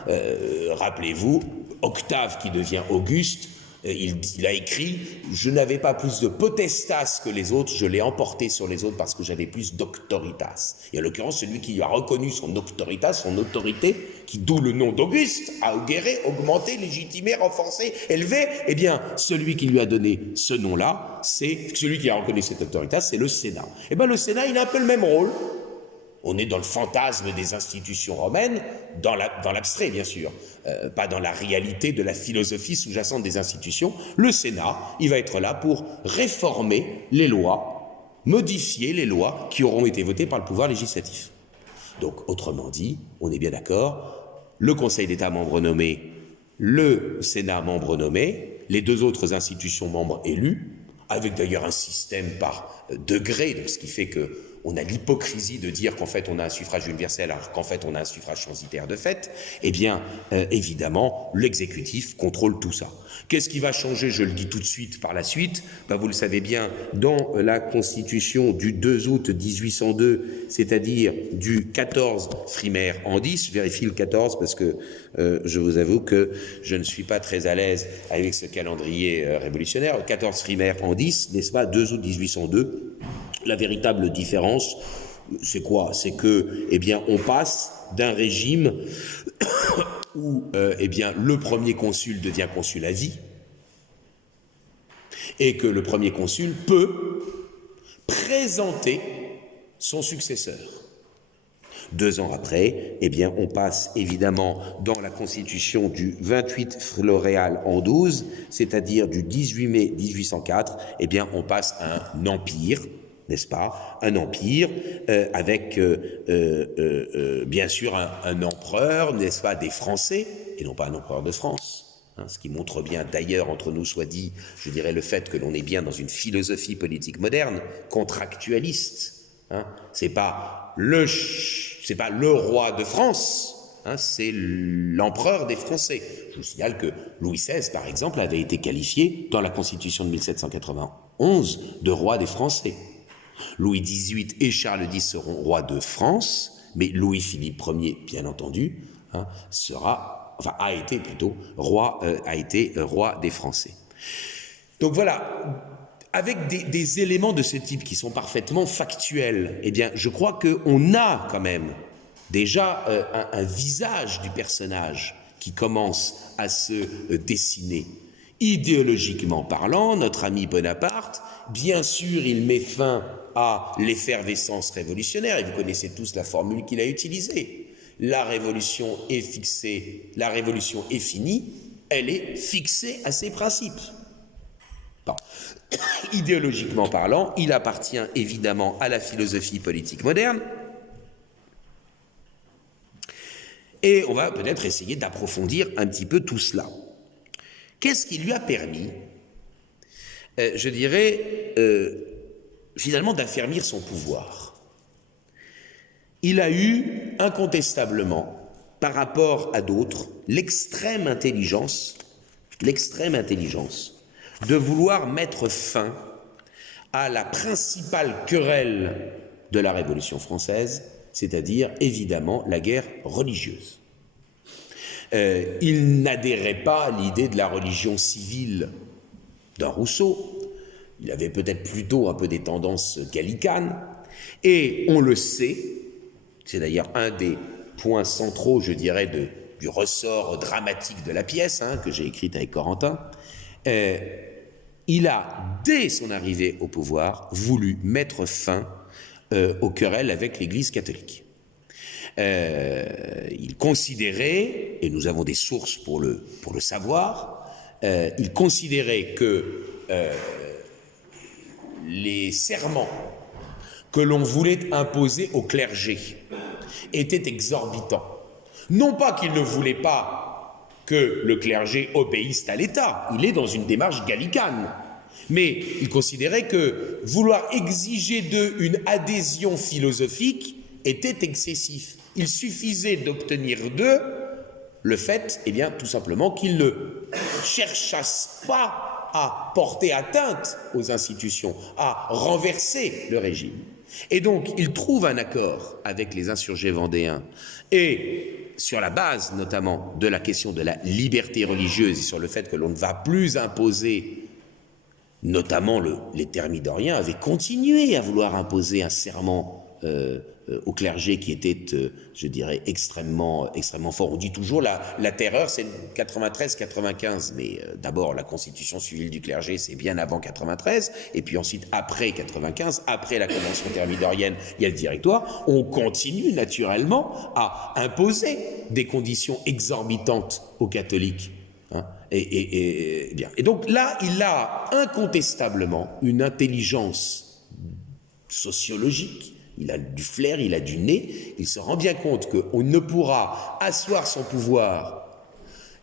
rappelez-vous, Octave qui devient Auguste, il a écrit « Je n'avais pas plus de potestas que les autres, je l'ai emporté sur les autres parce que j'avais plus d'auctoritas. » Et en l'occurrence, celui qui a reconnu son auctoritas, son autorité, d'où le nom d'Auguste, a augéré, augmenté, légitimé, renforcé, élevé, eh bien, celui qui lui a donné ce nom-là, c'est celui qui a reconnu cette autoritas, c'est le Sénat. Eh bien, le Sénat, il a un peu le même rôle. On est dans le fantasme des institutions romaines, dans l'abstrait bien sûr, pas dans la réalité de la philosophie sous-jacente des institutions. Le Sénat, il va être là pour réformer les lois, modifier les lois qui auront été votées par le pouvoir législatif. Donc, autrement dit, on est bien d'accord, le Conseil d'État membre nommé, le Sénat membre nommé, les 2 autres institutions membres élus, avec d'ailleurs un système par degré, donc ce qui fait que on a l'hypocrisie de dire qu'en fait on a un suffrage universel alors qu'en fait on a un suffrage censitaire de fait, eh bien évidemment l'exécutif contrôle tout ça. Qu'est-ce qui va changer, je le dis tout de suite par la suite, vous le savez bien, dans la Constitution du 2 août 1802, c'est-à-dire du 14 Frimaire en 10, je vérifie le 14 parce que je vous avoue que je ne suis pas très à l'aise avec ce calendrier révolutionnaire, 14 Frimaire en 10, n'est-ce pas, 2 août 1802, la véritable différence, c'est quoi? C'est que, eh bien, on passe d'un régime où, eh bien, le premier consul devient consul à vie et que le premier consul peut présenter son successeur. 2 ans après, eh bien, on passe évidemment dans la constitution du 28 Floréal en 12, c'est-à-dire du 18 mai 1804, eh bien, on passe à un empire, n'est-ce pas, un empire avec bien sûr un empereur, n'est-ce pas, des Français, et non pas un empereur de France, ce qui montre bien d'ailleurs, entre nous soit dit, je dirais le fait que l'on est bien dans une philosophie politique moderne, contractualiste, c'est pas le roi de France, c'est l'empereur des Français. Je vous signale que Louis XVI, par exemple, avait été qualifié dans la Constitution de 1791 de roi des Français. Louis XVIII et Charles X seront rois de France, mais Louis-Philippe Ier, bien entendu, a été roi des Français. Donc voilà, avec des éléments de ce type qui sont parfaitement factuels, eh bien, je crois qu'on a quand même déjà un visage du personnage qui commence à se dessiner. Idéologiquement parlant, notre ami Bonaparte, bien sûr, il met fin à l'effervescence révolutionnaire, et vous connaissez tous la formule qu'il a utilisée. La révolution est fixée, la révolution est finie, elle est fixée à ses principes. Bon. Idéologiquement parlant, il appartient évidemment à la philosophie politique moderne, et on va peut-être essayer d'approfondir un petit peu tout cela. Qu'est-ce qui lui a permis, je dirais, finalement d'affermir son pouvoir? Il a eu incontestablement, par rapport à d'autres, l'extrême intelligence de vouloir mettre fin à la principale querelle de la Révolution française, c'est-à-dire évidemment la guerre religieuse. Il n'adhérait pas à l'idée de la religion civile d'un Rousseau. Il avait peut-être plutôt un peu des tendances gallicanes, et on le sait, c'est d'ailleurs un des points centraux, je dirais, du ressort dramatique de la pièce, que j'ai écrite avec Corentin. Il a, dès son arrivée au pouvoir, voulu mettre fin aux querelles avec l'Église catholique. Il considérait, et nous avons des sources pour le savoir, il considérait que les serments que l'on voulait imposer au clergé étaient exorbitants. Non pas qu'il ne voulait pas que le clergé obéisse à l'État, il est dans une démarche gallicane, mais il considérait que vouloir exiger d'eux une adhésion philosophique était excessif. Il suffisait d'obtenir d'eux le fait, tout simplement, qu'ils ne cherchassent pas à porter atteinte aux institutions, à renverser le régime. Et donc, il trouve un accord avec les insurgés vendéens, et sur la base notamment de la question de la liberté religieuse et sur le fait que l'on ne va plus imposer, notamment les thermidoriens avaient continué à vouloir imposer un serment au clergé qui était, je dirais, extrêmement fort. On dit toujours la terreur, c'est 93-95, mais d'abord la constitution civile du clergé, c'est bien avant 93, et puis ensuite après 95, après la convention thermidorienne, il y a le directoire. On continue naturellement à imposer des conditions exorbitantes aux catholiques. Et donc là, il a incontestablement une intelligence sociologique. Il a du flair, il a du nez, il se rend bien compte qu'on ne pourra asseoir son pouvoir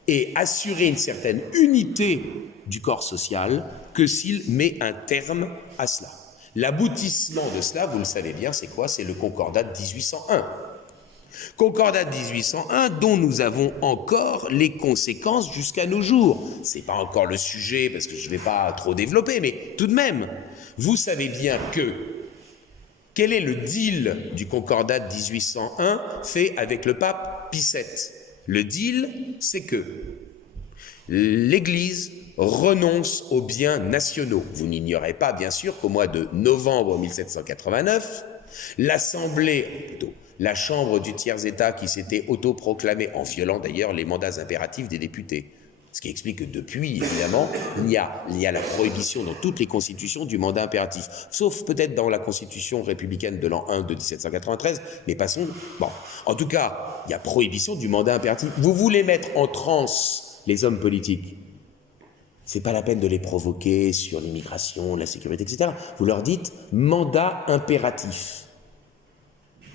et assurer une certaine unité du corps social que s'il met un terme à cela. L'aboutissement de cela, vous le savez bien, c'est quoi? C'est le Concordat de 1801. Concordat de 1801 dont nous avons encore les conséquences jusqu'à nos jours. Ce n'est pas encore le sujet parce que je ne vais pas trop développer, mais tout de même, vous savez bien que quel est le deal du Concordat de 1801 fait avec le pape Pie VII? Le deal, c'est que l'Église renonce aux biens nationaux. Vous n'ignorez pas, bien sûr, qu'au mois de novembre 1789, la Chambre du tiers-État qui s'était autoproclamée, en violant d'ailleurs les mandats impératifs des députés, ce qui explique que depuis, évidemment, il y a la prohibition dans toutes les constitutions du mandat impératif, sauf peut-être dans la constitution républicaine de l'an 1 de 1793, mais passons. Bon, en tout cas, il y a prohibition du mandat impératif. Vous voulez mettre en transe les hommes politiques, c'est pas la peine de les provoquer sur l'immigration, la sécurité, etc. Vous leur dites mandat impératif.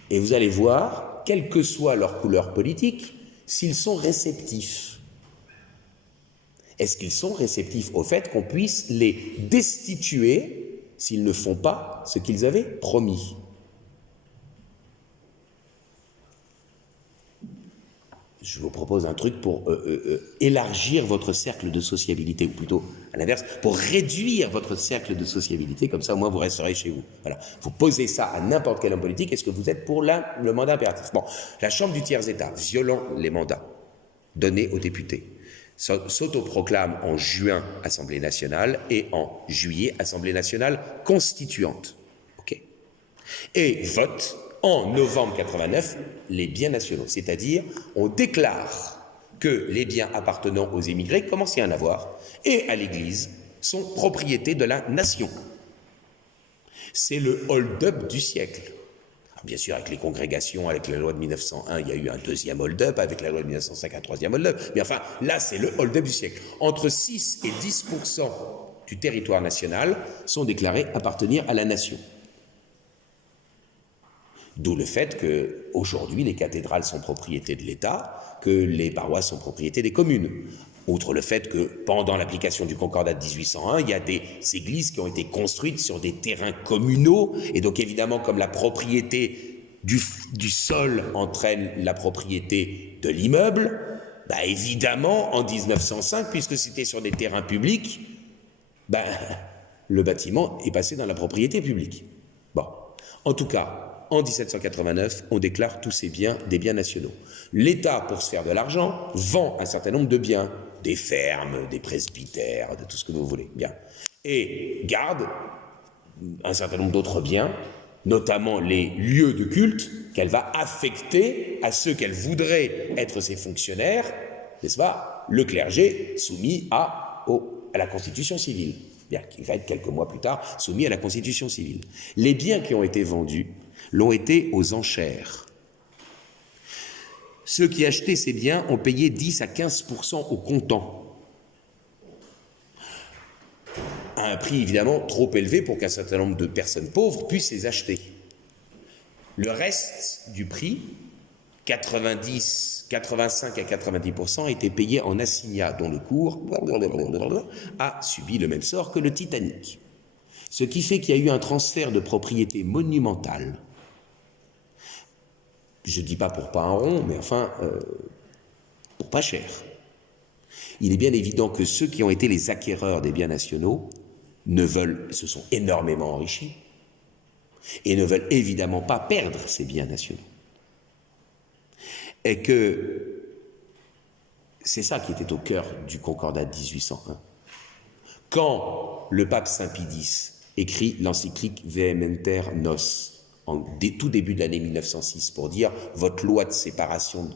Et vous allez voir, quelle que soit leur couleur politique, s'ils sont réceptifs. Est-ce qu'ils sont réceptifs au fait qu'on puisse les destituer s'ils ne font pas ce qu'ils avaient promis? Je vous propose un truc pour élargir votre cercle de sociabilité, ou plutôt, à l'inverse, pour réduire votre cercle de sociabilité, comme ça au moins vous resterez chez vous. Voilà. Vous posez ça à n'importe quel homme politique, est-ce que vous êtes pour le mandat impératif? Bon, la Chambre du tiers-État, violant les mandats donnés aux députés, s'autoproclame en juin Assemblée nationale et en juillet Assemblée nationale constituante. Okay. Et vote en novembre 89 les biens nationaux, c'est-à-dire on déclare que les biens appartenant aux émigrés commencent à en avoir et à l'Église sont propriété de la nation. C'est le hold-up du siècle. Bien sûr, avec les congrégations, avec la loi de 1901, il y a eu un deuxième hold-up, avec la loi de 1905, un troisième hold-up. Mais enfin, là, c'est le hold-up du siècle. Entre 6 et 10% du territoire national sont déclarés appartenir à la nation. D'où le fait qu'aujourd'hui, les cathédrales sont propriété de l'État, que les paroisses sont propriété des communes. Outre le fait que, pendant l'application du Concordat de 1801, il y a des églises qui ont été construites sur des terrains communaux, et donc évidemment, comme la propriété du sol entraîne la propriété de l'immeuble, évidemment, en 1905, puisque c'était sur des terrains publics, Ben, le bâtiment est passé dans la propriété publique. Bon, en tout cas, en 1789, on déclare tous ces biens des biens nationaux. L'État, pour se faire de l'argent, vend un certain nombre de biens, des fermes, des presbytères, de tout ce que vous voulez, bien, et garde un certain nombre d'autres biens, notamment les lieux de culte qu'elle va affecter à ceux qu'elle voudrait être ses fonctionnaires, n'est-ce pas, le clergé soumis à la Constitution civile, bien, qui va être quelques mois plus tard soumis à la Constitution civile. Les biens qui ont été vendus l'ont été aux enchères. Ceux qui achetaient ces biens ont payé 10 à 15% au comptant, à un prix évidemment trop élevé pour qu'un certain nombre de personnes pauvres puissent les acheter. Le reste du prix, 85 à 90%, était payé en assignats dont le cours a subi le même sort que le Titanic. Ce qui fait qu'il y a eu un transfert de propriété monumental. Je ne dis pas pour pas un rond, mais enfin, pour pas cher. Il est bien évident que ceux qui ont été les acquéreurs des biens nationaux se sont énormément enrichis et ne veulent évidemment pas perdre ces biens nationaux. Et que c'est ça qui était au cœur du Concordat de 1801. Quand le pape Saint Pie X écrit l'encyclique Vehementer Nos, tout début de l'année 1906, pour dire « Votre loi de séparation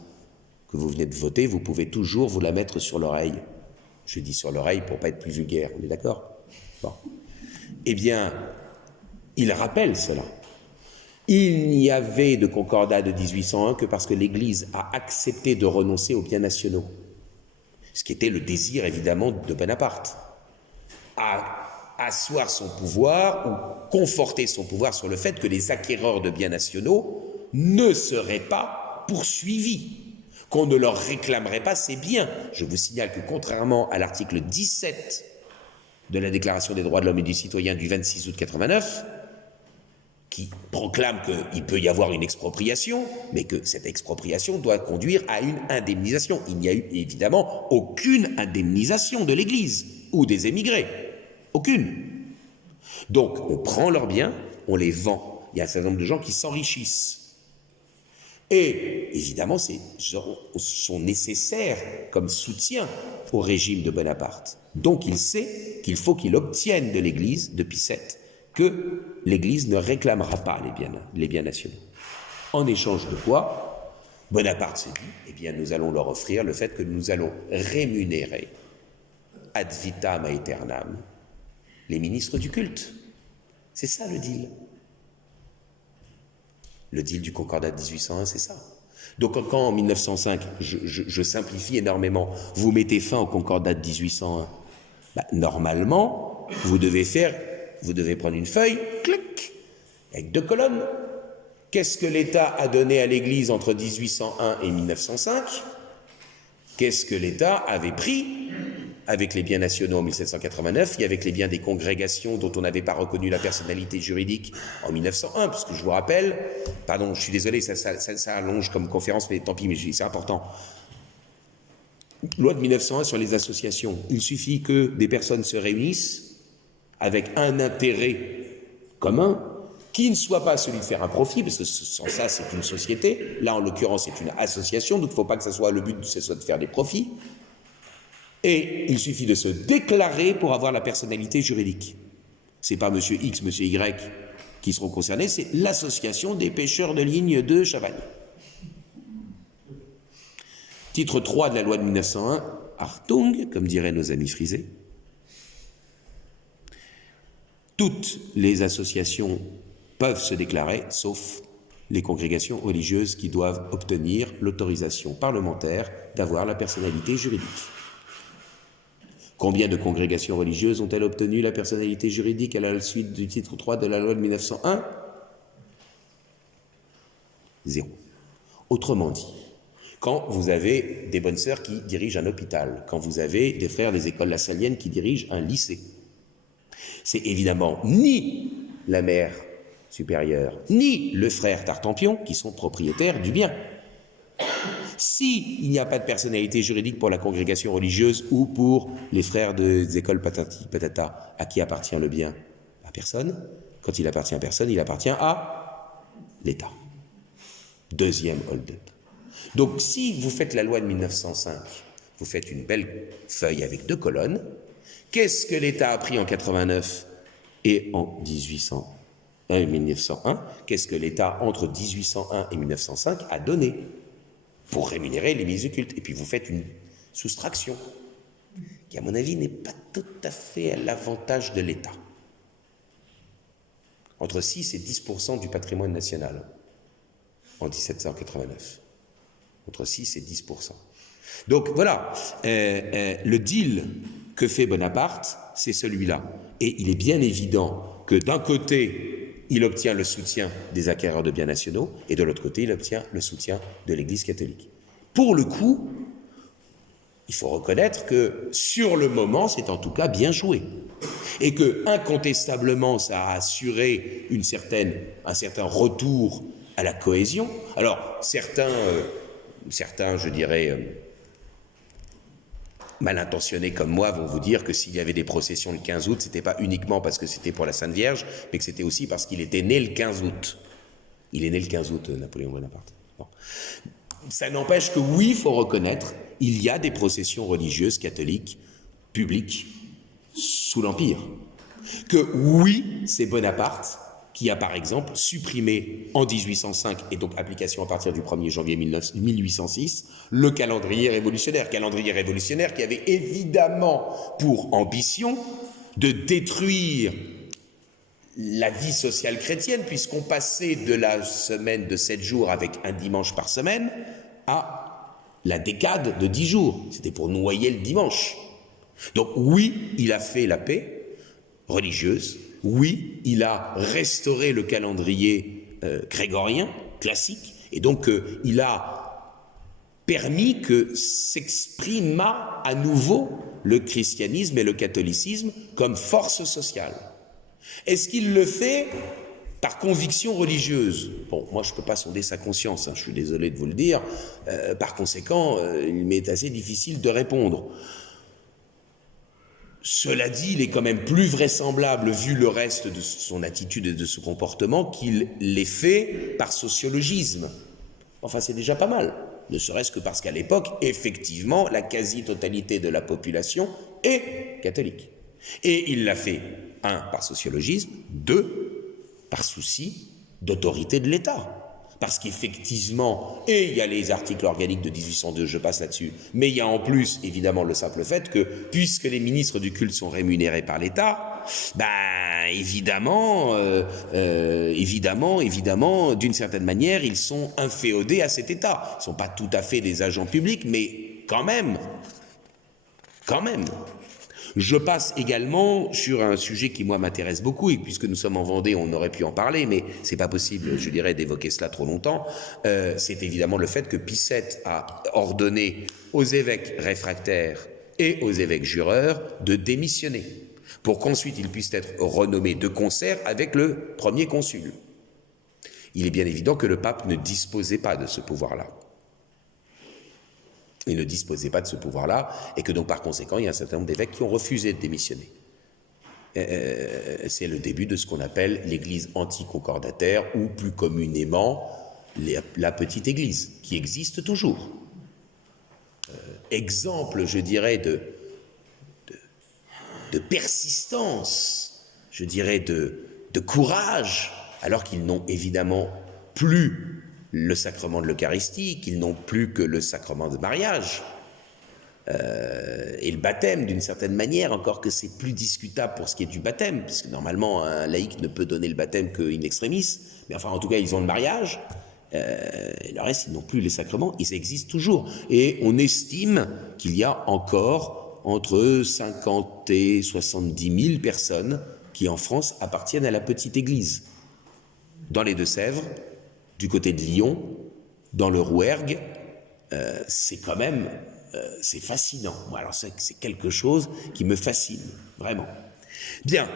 que vous venez de voter, vous pouvez toujours vous la mettre sur l'oreille. » Je dis sur l'oreille pour ne pas être plus vulgaire, on est d'accord ? Bon. Eh bien, il rappelle cela. Il n'y avait de concordat de 1801 que parce que l'Église a accepté de renoncer aux biens nationaux, ce qui était le désir évidemment de Bonaparte, à asseoir son pouvoir ou conforter son pouvoir sur le fait que les acquéreurs de biens nationaux ne seraient pas poursuivis, qu'on ne leur réclamerait pas ces biens. Je vous signale que contrairement à l'article 17 de la Déclaration des droits de l'homme et du citoyen du 26 août 89, qui proclame qu'il peut y avoir une expropriation, mais que cette expropriation doit conduire à une indemnisation. Il n'y a eu évidemment aucune indemnisation de l'Église ou des émigrés. Aucune. Donc, on prend leurs biens, on les vend. Il y a un certain nombre de gens qui s'enrichissent. Et, évidemment, ces gens sont nécessaires comme soutien au régime de Bonaparte. Donc, il sait qu'il faut qu'il obtienne de l'Église, de Pie VII, que l'Église ne réclamera pas les biens nationaux. En échange de quoi, Bonaparte se dit, eh bien, nous allons leur offrir le fait que nous allons rémunérer ad vitam aeternam les ministres du culte. C'est ça le deal. Le deal du Concordat de 1801, c'est ça. Donc quand en 1905, je simplifie énormément, vous mettez fin au Concordat de 1801, normalement, vous devez prendre une feuille, clic, avec 2 colonnes. Qu'est-ce que l'État a donné à l'Église entre 1801 et 1905 ? Qu'est-ce que l'État avait pris avec les biens nationaux en 1789 et avec les biens des congrégations dont on n'avait pas reconnu la personnalité juridique en 1901, parce que je vous rappelle, pardon, je suis désolé, ça allonge comme conférence, mais tant pis, mais c'est important. Loi de 1901 sur les associations, il suffit que des personnes se réunissent avec un intérêt commun, qui ne soit pas celui de faire un profit, parce que sans ça, c'est une société. Là, en l'occurrence, c'est une association, donc il ne faut pas que ça soit le but, ce soit de faire des profits. Et il suffit de se déclarer pour avoir la personnalité juridique. Ce n'est pas monsieur X, monsieur Y qui seront concernés, c'est l'association des pêcheurs de ligne de Chavagne. Titre 3 de la loi de 1901, Achtung, comme diraient nos amis frisés. Toutes les associations peuvent se déclarer, sauf les congrégations religieuses qui doivent obtenir l'autorisation parlementaire d'avoir la personnalité juridique. Combien de congrégations religieuses ont-elles obtenu la personnalité juridique à la suite du titre 3 de la loi de 1901 ? 0. Autrement dit, quand vous avez des bonnes sœurs qui dirigent un hôpital, quand vous avez des frères des écoles lasalliennes qui dirigent un lycée, c'est évidemment ni la mère supérieure, ni le frère Tartampion qui sont propriétaires du bien. Si il n'y a pas de personnalité juridique pour la congrégation religieuse ou pour les frères des écoles patati patata, à qui appartient le bien? À personne. Quand il appartient à personne, il appartient à l'État. Deuxième hold-up. Donc si vous faites la loi de 1905, vous faites une belle feuille avec 2 colonnes, qu'est-ce que l'État a pris en 89 et en 1901? Qu'est-ce que l'État entre 1801 et 1905 a donné pour rémunérer les milices de culte? Et puis vous faites une soustraction qui, à mon avis, n'est pas tout à fait à l'avantage de l'État. Entre 6 et 10% du patrimoine national en 1789. Entre 6 et 10%. Donc voilà, le deal que fait Bonaparte, c'est celui-là. Et il est bien évident que d'un côté, il obtient le soutien des acquéreurs de biens nationaux, et de l'autre côté, il obtient le soutien de l'Église catholique. Pour le coup, il faut reconnaître que sur le moment, c'est en tout cas bien joué. Et que, incontestablement, ça a assuré un certain retour à la cohésion. Alors, certains, je dirais, mal intentionnés comme moi vont vous dire que s'il y avait des processions le 15 août, c'était pas uniquement parce que c'était pour la Sainte Vierge, mais que c'était aussi parce qu'il était né le 15 août. Il est né le 15 août, Napoléon Bonaparte. Bon. Ça n'empêche que oui, il faut reconnaître, il y a des processions religieuses catholiques publiques sous l'Empire. Que oui, c'est Bonaparte qui a par exemple supprimé en 1805, et donc application à partir du 1er janvier 1806, le calendrier révolutionnaire qui avait évidemment pour ambition de détruire la vie sociale chrétienne, puisqu'on passait de la semaine de 7 jours avec un dimanche par semaine à la décade de 10 jours. C'était pour noyer le dimanche. Donc oui, il a fait la paix religieuse, oui, il a restauré le calendrier grégorien, classique, et donc il a permis que s'exprima à nouveau le christianisme et le catholicisme comme force sociale. Est-ce qu'il le fait par conviction religieuse? Bon, moi je ne peux pas sonder sa conscience, je suis désolé de vous le dire, par conséquent, il m'est assez difficile de répondre. Cela dit, il est quand même plus vraisemblable, vu le reste de son attitude et de son comportement, qu'il l'ait fait par sociologisme. Enfin, c'est déjà pas mal, ne serait-ce que parce qu'à l'époque, effectivement, la quasi-totalité de la population est catholique. Et il l'a fait, 1, par sociologisme, 2, par souci d'autorité de l'État. Parce qu'effectivement, et il y a les articles organiques de 1802, je passe là-dessus, mais il y a en plus, évidemment, le simple fait que, puisque les ministres du culte sont rémunérés par l'État, évidemment, d'une certaine manière, ils sont inféodés à cet État. Ils ne sont pas tout à fait des agents publics, mais quand même. Je passe également sur un sujet qui, moi, m'intéresse beaucoup, et puisque nous sommes en Vendée, on aurait pu en parler, mais c'est pas possible, je dirais, d'évoquer cela trop longtemps. C'est évidemment le fait que Pie VII a ordonné aux évêques réfractaires et aux évêques jureurs de démissionner, pour qu'ensuite ils puissent être renommés de concert avec le premier consul. Il est bien évident que le pape ne disposait pas de ce pouvoir-là. Il ne disposait pas de ce pouvoir-là, et que donc par conséquent, il y a un certain nombre d'évêques qui ont refusé de démissionner. C'est le début de ce qu'on appelle l'Église anticoncordataire, ou plus communément la petite Église, qui existe toujours. Exemple, je dirais, de persistance, je dirais de courage, alors qu'ils n'ont évidemment plus le sacrement de l'Eucharistie, qu'ils n'ont plus que le sacrement de mariage, et le baptême d'une certaine manière, encore que c'est plus discutable pour ce qui est du baptême, parce que normalement un laïc ne peut donner le baptême qu'in extremis, mais enfin en tout cas ils ont le mariage, et le reste ils n'ont plus les sacrements, ils existent toujours, et on estime qu'il y a encore entre 50 et 70 000 personnes qui en France appartiennent à la petite église, dans les Deux-Sèvres, du côté de Lyon, dans le Rouergue. C'est quand même, c'est fascinant. Moi, alors c'est quelque chose qui me fascine, vraiment. Bien,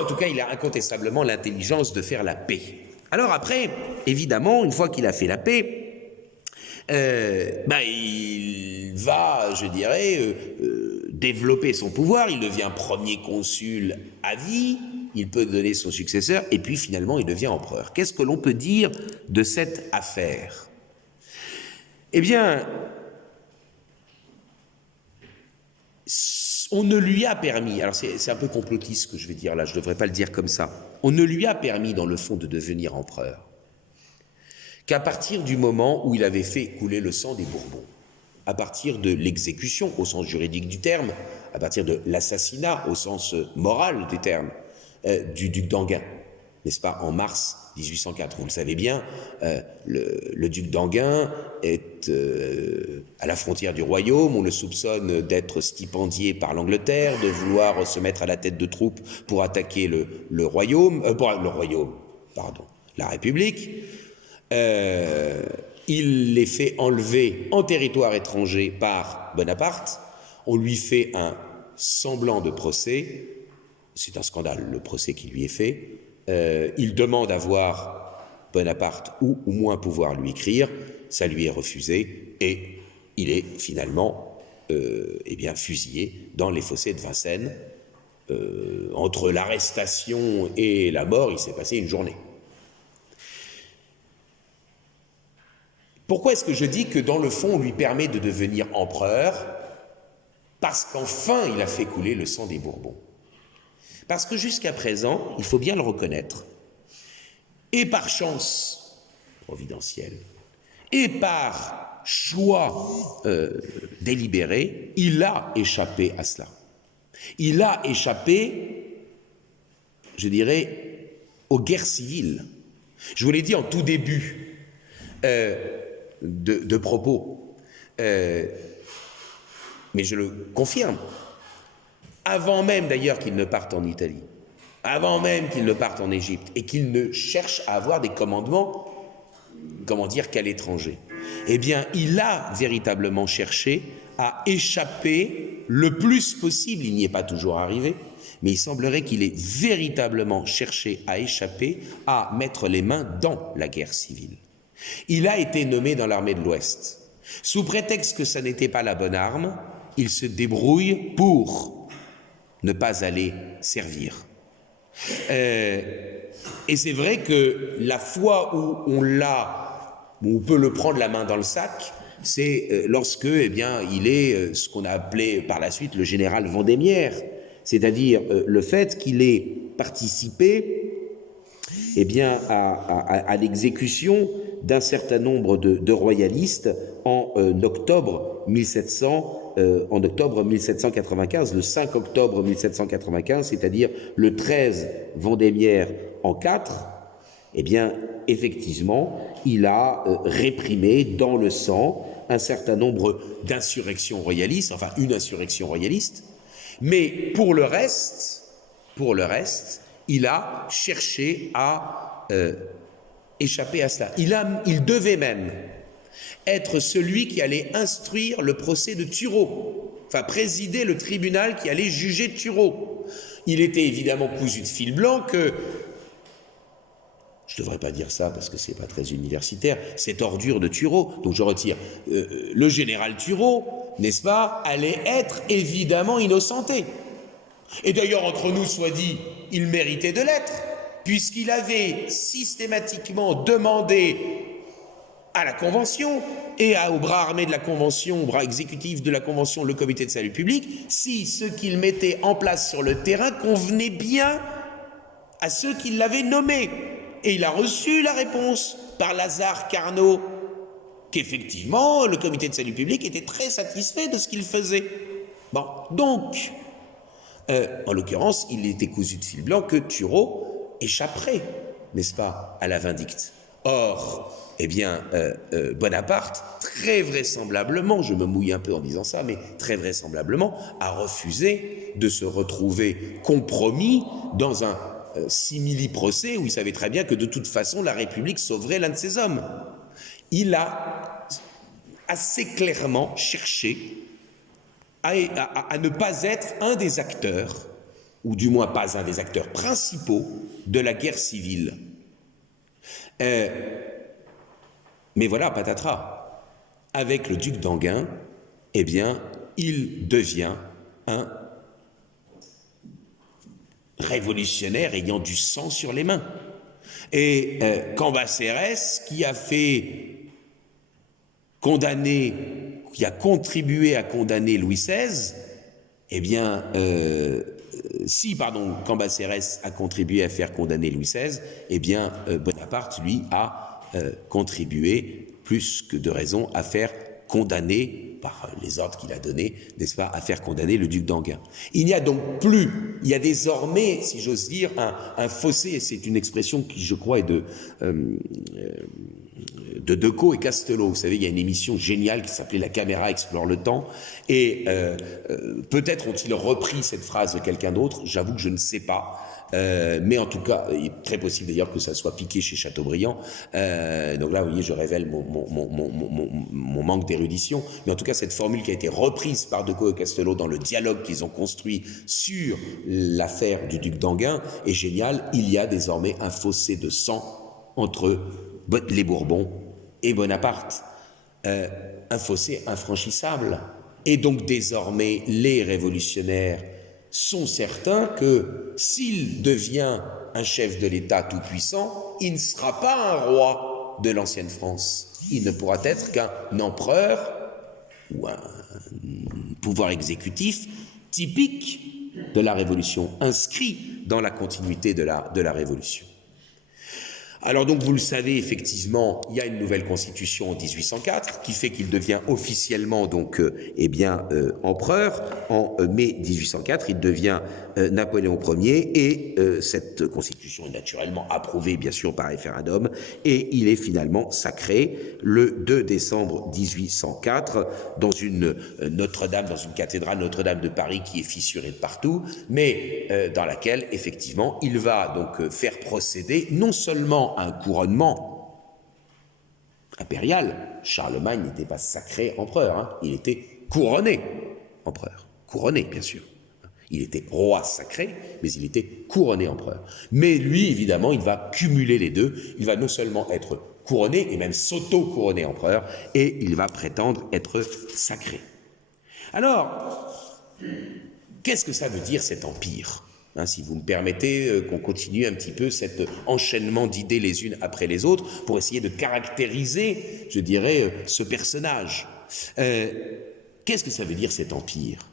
en tout cas, il a incontestablement l'intelligence de faire la paix. Alors après, évidemment, une fois qu'il a fait la paix, il va, je dirais, développer son pouvoir, il devient premier consul à vie, il peut donner son successeur, et puis finalement il devient empereur. Qu'est-ce que l'on peut dire de cette affaire? Eh bien, on ne lui a permis, alors c'est un peu complotiste ce que je vais dire là, je ne devrais pas le dire comme ça, on ne lui a permis dans le fond de devenir empereur qu'à partir du moment où il avait fait couler le sang des Bourbons, à partir de l'exécution au sens juridique du terme, à partir de l'assassinat au sens moral du terme, du duc d'Enghien, n'est-ce pas, en mars 1804. Vous le savez bien, le duc d'Enghien est à la frontière du royaume, on le soupçonne d'être stipendié par l'Angleterre, de vouloir se mettre à la tête de troupes pour attaquer la République. Il les fait enlever en territoire étranger par Bonaparte, on lui fait un semblant de procès, c'est un scandale le procès qui lui est fait, il demande à voir Bonaparte ou au moins pouvoir lui écrire, ça lui est refusé et il est finalement fusillé dans les fossés de Vincennes. Entre l'arrestation et la mort, il s'est passé une journée. Pourquoi est-ce que je dis que dans le fond, on lui permet de devenir empereur? Parce qu'enfin, il a fait couler le sang des Bourbons. Parce que jusqu'à présent, il faut bien le reconnaître, et par chance providentielle, et par choix délibéré, il a échappé à cela. Il a échappé, je dirais, aux guerres civiles. Je vous l'ai dit en tout début de propos, mais je le confirme, avant même d'ailleurs qu'il ne parte en Italie, avant même qu'il ne parte en Égypte, et qu'il ne cherche à avoir des commandements, qu'à l'étranger, eh bien, il a véritablement cherché à échapper le plus possible, il n'y est pas toujours arrivé, mais il semblerait qu'il ait véritablement cherché à échapper, à mettre les mains dans la guerre civile. Il a été nommé dans l'armée de l'Ouest. Sous prétexte que ça n'était pas la bonne arme, il se débrouille pour ne pas aller servir. Et c'est vrai que la fois où on peut le prendre la main dans le sac, c'est lorsque, il est ce qu'on a appelé par la suite le général Vendémiaire, c'est-à-dire le fait qu'il ait participé à l'exécution d'un certain nombre de royalistes en octobre 1795, le 5 octobre 1795, c'est-à-dire le 13 Vendémiaire en 4, effectivement, il a réprimé dans le sang un certain nombre d'insurrections royalistes, enfin une insurrection royaliste, mais pour le reste, il a cherché à échapper à cela. Il devait même être celui qui allait instruire le procès de Turot, enfin présider le tribunal qui allait juger Turot. Il était évidemment cousu de fil blanc que, je ne devrais pas dire ça parce que c'est pas très universitaire, cette ordure de Turot, donc je retire, le général Turot, n'est-ce pas, allait être évidemment innocenté. Et d'ailleurs, entre nous soit dit, il méritait de l'être, puisqu'il avait systématiquement demandé à la Convention et au bras armé de la Convention, au bras exécutif de la Convention, le Comité de salut public, si ce qu'il mettait en place sur le terrain convenait bien à ceux qui l'avaient nommé. Et il a reçu la réponse par Lazare Carnot, qu'effectivement, le Comité de salut public était très satisfait de ce qu'il faisait. Bon, donc, en l'occurrence, il était cousu de fil blanc que Turot échapperait, n'est-ce pas, à la vindicte. Or, Bonaparte, très vraisemblablement, je me mouille un peu en disant ça, mais très vraisemblablement, a refusé de se retrouver compromis dans un simili-procès où il savait très bien que de toute façon, la République sauverait l'un de ses hommes. Il a assez clairement cherché à ne pas être un des acteurs, ou du moins pas un des acteurs principaux de la guerre civile. Mais voilà, patatras. avec le duc d'Enghien, eh bien, il devient un révolutionnaire ayant du sang sur les mains. Et Cambacérès, qui a fait condamner, qui a contribué à condamner Louis XVI, eh bien, Cambacérès a contribué à faire condamner Louis XVI, eh bien, Bonaparte, lui, a contribué, plus que de raison, à faire condamner, par les ordres qu'il a donnés, n'est-ce pas, à faire condamner le duc d'Enghien. Il n'y a donc plus, il y a désormais, si j'ose dire, un fossé, et c'est une expression qui, je crois, est de Decaux et Castelot. Vous savez, il y a une émission géniale qui s'appelait La caméra explore le temps, et peut-être ont-ils repris cette phrase de quelqu'un d'autre, j'avoue que je ne sais pas. Mais en tout cas, il est très possible d'ailleurs que ça soit piqué chez Chateaubriand. Donc là, vous voyez, je révèle mon manque d'érudition. Mais en tout cas, cette formule qui a été reprise par Decaux et Castelot dans le dialogue qu'ils ont construit sur l'affaire du duc d'Enghien est géniale. Il y a désormais un fossé de sang entre les Bourbons et Bonaparte. Un fossé infranchissable. Et donc désormais, les révolutionnaires sont certains que s'il devient un chef de l'État tout-puissant, il ne sera pas un roi de l'ancienne France. Il ne pourra être qu'un empereur ou un pouvoir exécutif typique de la Révolution, inscrit dans la continuité de la Révolution. Alors donc, vous le savez, effectivement, il y a une nouvelle constitution en 1804 qui fait qu'il devient officiellement donc empereur. En mai 1804, il devient Napoléon Ier et cette constitution est naturellement approuvée, bien sûr, par référendum et il est finalement sacré le 2 décembre 1804 dans une Notre-Dame, dans une cathédrale Notre-Dame de Paris qui est fissurée de partout, mais dans laquelle, effectivement, il va donc faire procéder non seulement un couronnement impérial. Charlemagne n'était pas sacré empereur, hein. Il était couronné empereur. Couronné, bien sûr. Il était roi sacré, mais il était couronné empereur. Mais lui, évidemment, il va cumuler les deux. Il va non seulement être couronné, et même s'auto-couronner empereur, et il va prétendre être sacré. Alors, qu'est-ce que ça veut dire cet empire ? Si vous me permettez qu'on continue un petit peu cet enchaînement d'idées les unes après les autres pour essayer de caractériser, je dirais, ce personnage. Qu'est-ce que ça veut dire cet empire ?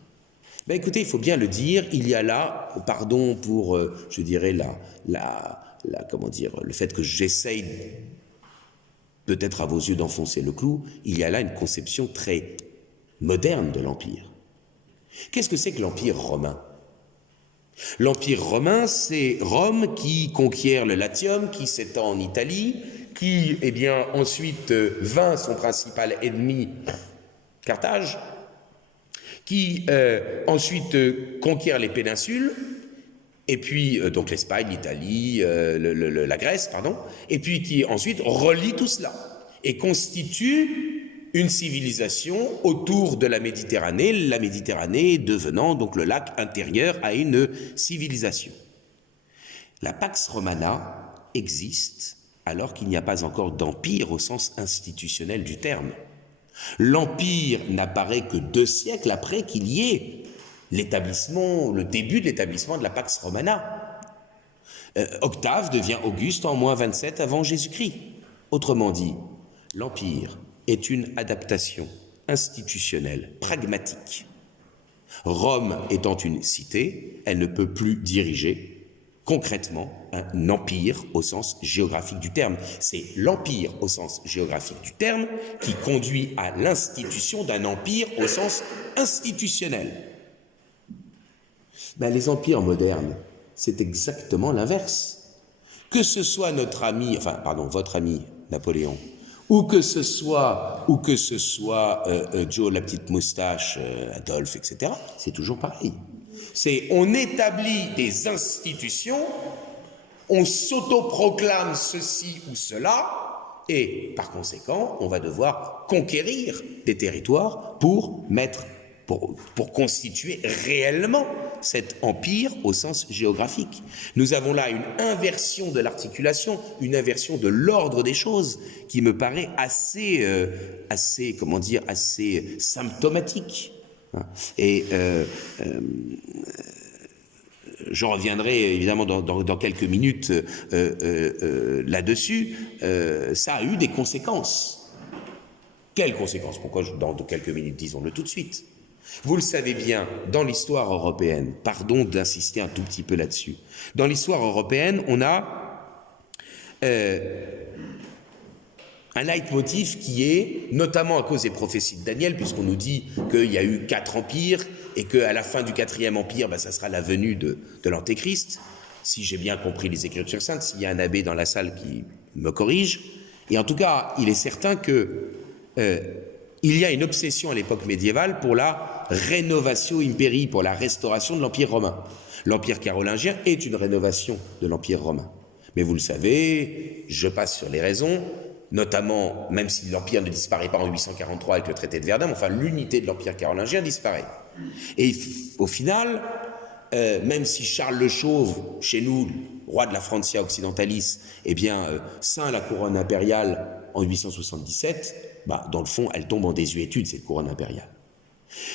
Écoutez, il faut bien le dire, il y a là, pardon pour, je dirais, le fait que j'essaye peut-être à vos yeux d'enfoncer le clou, il y a là une conception très moderne de l'empire. Qu'est-ce que c'est que l'empire romain ? L'Empire romain, c'est Rome qui conquiert le Latium, qui s'étend en Italie, qui, ensuite vainc son principal ennemi, Carthage, qui ensuite conquiert les péninsules, et puis donc l'Espagne, l'Italie, la Grèce, et puis qui ensuite relie tout cela et constitue une civilisation autour de la Méditerranée devenant donc le lac intérieur à une civilisation. La Pax Romana existe alors qu'il n'y a pas encore d'empire au sens institutionnel du terme. L'empire n'apparaît que 2 siècles après qu'il y ait le début de l'établissement de la Pax Romana. Octave devient Auguste en -27 avant Jésus-Christ. Autrement dit, l'empire est une adaptation institutionnelle, pragmatique. Rome étant une cité, elle ne peut plus diriger concrètement un empire au sens géographique du terme. C'est l'empire au sens géographique du terme qui conduit à l'institution d'un empire au sens institutionnel. Les empires modernes, c'est exactement l'inverse. Que ce soit votre ami Napoléon, ou que ce soit Joe la petite moustache, Adolphe, etc., c'est toujours pareil. On établit des institutions, on s'autoproclame ceci ou cela, et par conséquent, on va devoir conquérir des territoires pour constituer réellement cet empire au sens géographique. Nous avons là une inversion de l'articulation, une inversion de l'ordre des choses qui me paraît assez symptomatique. Et je reviendrai évidemment dans quelques minutes là-dessus. Ça a eu des conséquences. Quelles conséquences? Pourquoi dans quelques minutes, disons-le tout de suite. Vous le savez bien, dans l'histoire européenne, pardon d'insister un tout petit peu là-dessus, dans l'histoire européenne, on a un leitmotiv qui est, notamment à cause des prophéties de Daniel, puisqu'on nous dit qu'il y a eu 4 empires et qu'à la fin du 4e empire, ça sera la venue de l'Antéchrist, si j'ai bien compris les Écritures saintes, s'il y a un abbé dans la salle qui me corrige. Et en tout cas, il est certain que il y a une obsession à l'époque médiévale pour la rénovatio imperii, pour la restauration de l'Empire romain. L'Empire carolingien est une rénovation de l'Empire romain. Mais vous le savez, je passe sur les raisons, notamment, même si l'Empire ne disparaît pas en 843 avec le traité de Verdun, enfin l'unité de l'Empire carolingien disparaît. Et au final, même si Charles le Chauve, chez nous, roi de la Francia occidentalis, ceint la couronne impériale en 877, dans le fond, elle tombe en désuétude, cette couronne impériale.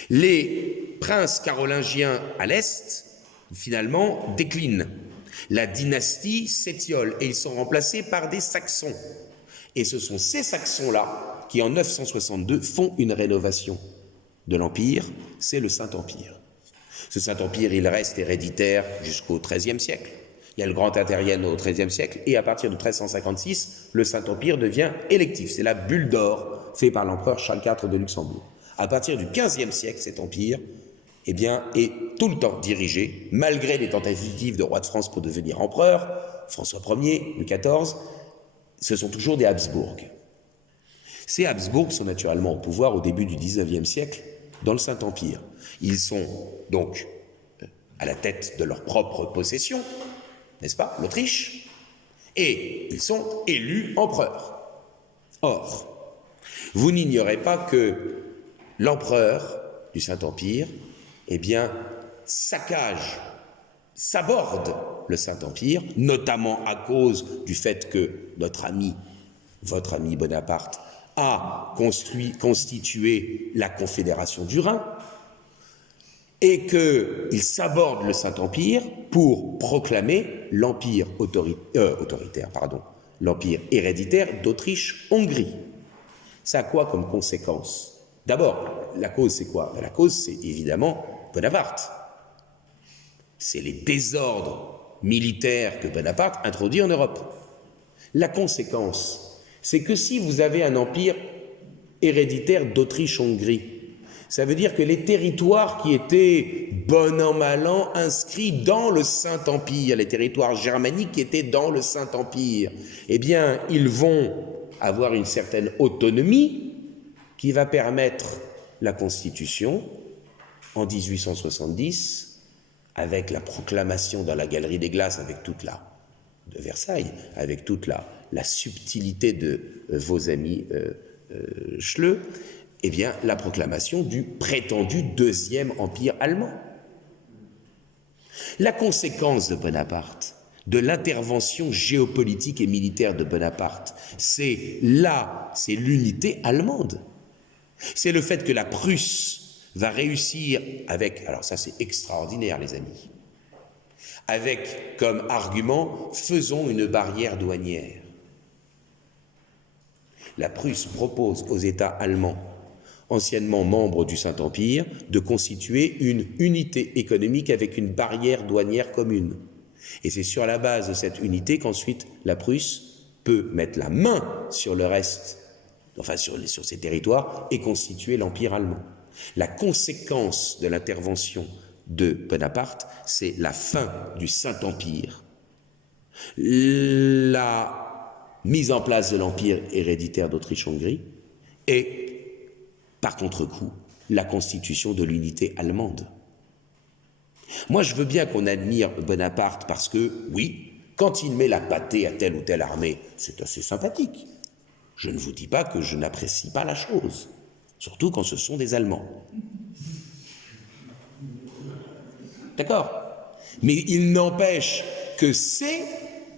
Les princes carolingiens à l'Est, finalement, déclinent. La dynastie s'étiole et ils sont remplacés par des Saxons. Et ce sont ces Saxons-là qui, en 962, font une rénovation de l'Empire, c'est le Saint-Empire. Ce Saint-Empire, il reste héréditaire jusqu'au XIIIe siècle. Il y a le Grand Interrienne au XIIIe siècle, et à partir de 1356, le Saint-Empire devient électif. C'est la bulle d'or faite par l'empereur Charles IV de Luxembourg. À partir du XVe siècle, cet empire est tout le temps dirigé, malgré les tentatives de rois de France pour devenir empereur, François Ier, Louis XIV, ce sont toujours des Habsbourg. Ces Habsbourg sont naturellement au pouvoir au début du XIXe siècle dans le Saint-Empire. Ils sont donc à la tête de leur propre possession, n'est-ce pas, l'Autriche, et ils sont élus empereurs. Or, vous n'ignorez pas que l'empereur du Saint-Empire, saccage, saborde le Saint-Empire, notamment à cause du fait que votre ami Bonaparte, a constitué la Confédération du Rhin, et qu'il saborde le Saint-Empire pour proclamer l'empire l'empire héréditaire d'Autriche-Hongrie. Ça a quoi comme conséquence? D'abord, la cause c'est quoi? La cause c'est évidemment Bonaparte. C'est les désordres militaires que Bonaparte introduit en Europe. La conséquence, c'est que si vous avez un empire héréditaire d'Autriche-Hongrie, ça veut dire que les territoires qui étaient bon an mal an inscrits dans le Saint-Empire, les territoires germaniques qui étaient dans le Saint-Empire, ils vont avoir une certaine autonomie qui va permettre la Constitution en 1870, avec la proclamation dans la Galerie des Glaces, de Versailles, avec toute la subtilité de vos amis Schleu, la proclamation du prétendu deuxième empire allemand. La conséquence de Bonaparte, de l'intervention géopolitique et militaire de Bonaparte, c'est l'unité allemande. C'est le fait que la Prusse va réussir avec, alors ça c'est extraordinaire les amis, avec comme argument, faisons une barrière douanière. La Prusse propose aux États allemands, anciennement membres du Saint-Empire, de constituer une unité économique avec une barrière douanière commune. Et c'est sur la base de cette unité qu'ensuite la Prusse peut mettre la main sur le reste, sur ces territoires, et constituer l'Empire allemand. La conséquence de l'intervention de Bonaparte, c'est la fin du Saint-Empire, la mise en place de l'Empire héréditaire d'Autriche-Hongrie et, par contre-coup, la constitution de l'unité allemande. Moi, je veux bien qu'on admire Bonaparte parce que, oui, quand il met la pâtée à telle ou telle armée, c'est assez sympathique. Je ne vous dis pas que je n'apprécie pas la chose, surtout quand ce sont des Allemands. D'accord? Mais il n'empêche que c'est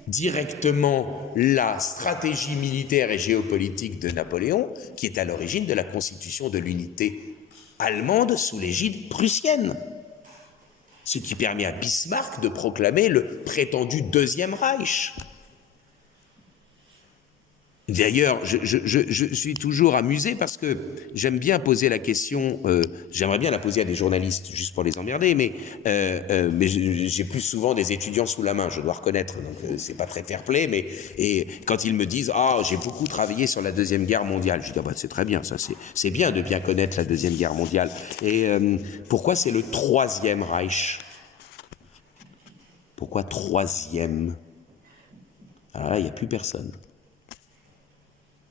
directement la stratégie militaire et géopolitique de Napoléon qui est à l'origine de la constitution de l'unité allemande sous l'égide prussienne. Ce qui permet à Bismarck de proclamer le prétendu Deuxième Reich. D'ailleurs, je suis toujours amusé parce que j'aime bien poser la question, j'aimerais bien la poser à des journalistes juste pour les emmerder, mais j'ai plus souvent des étudiants sous la main, je dois reconnaître, donc c'est pas très fair-play, mais et quand ils me disent « Ah, j'ai beaucoup travaillé sur la Deuxième Guerre mondiale », je dis « Ah bah c'est très bien, ça c'est bien de bien connaître la Deuxième Guerre mondiale. » Et pourquoi c'est le Troisième Reich? Pourquoi troisième? Alors là, il n'y a plus personne.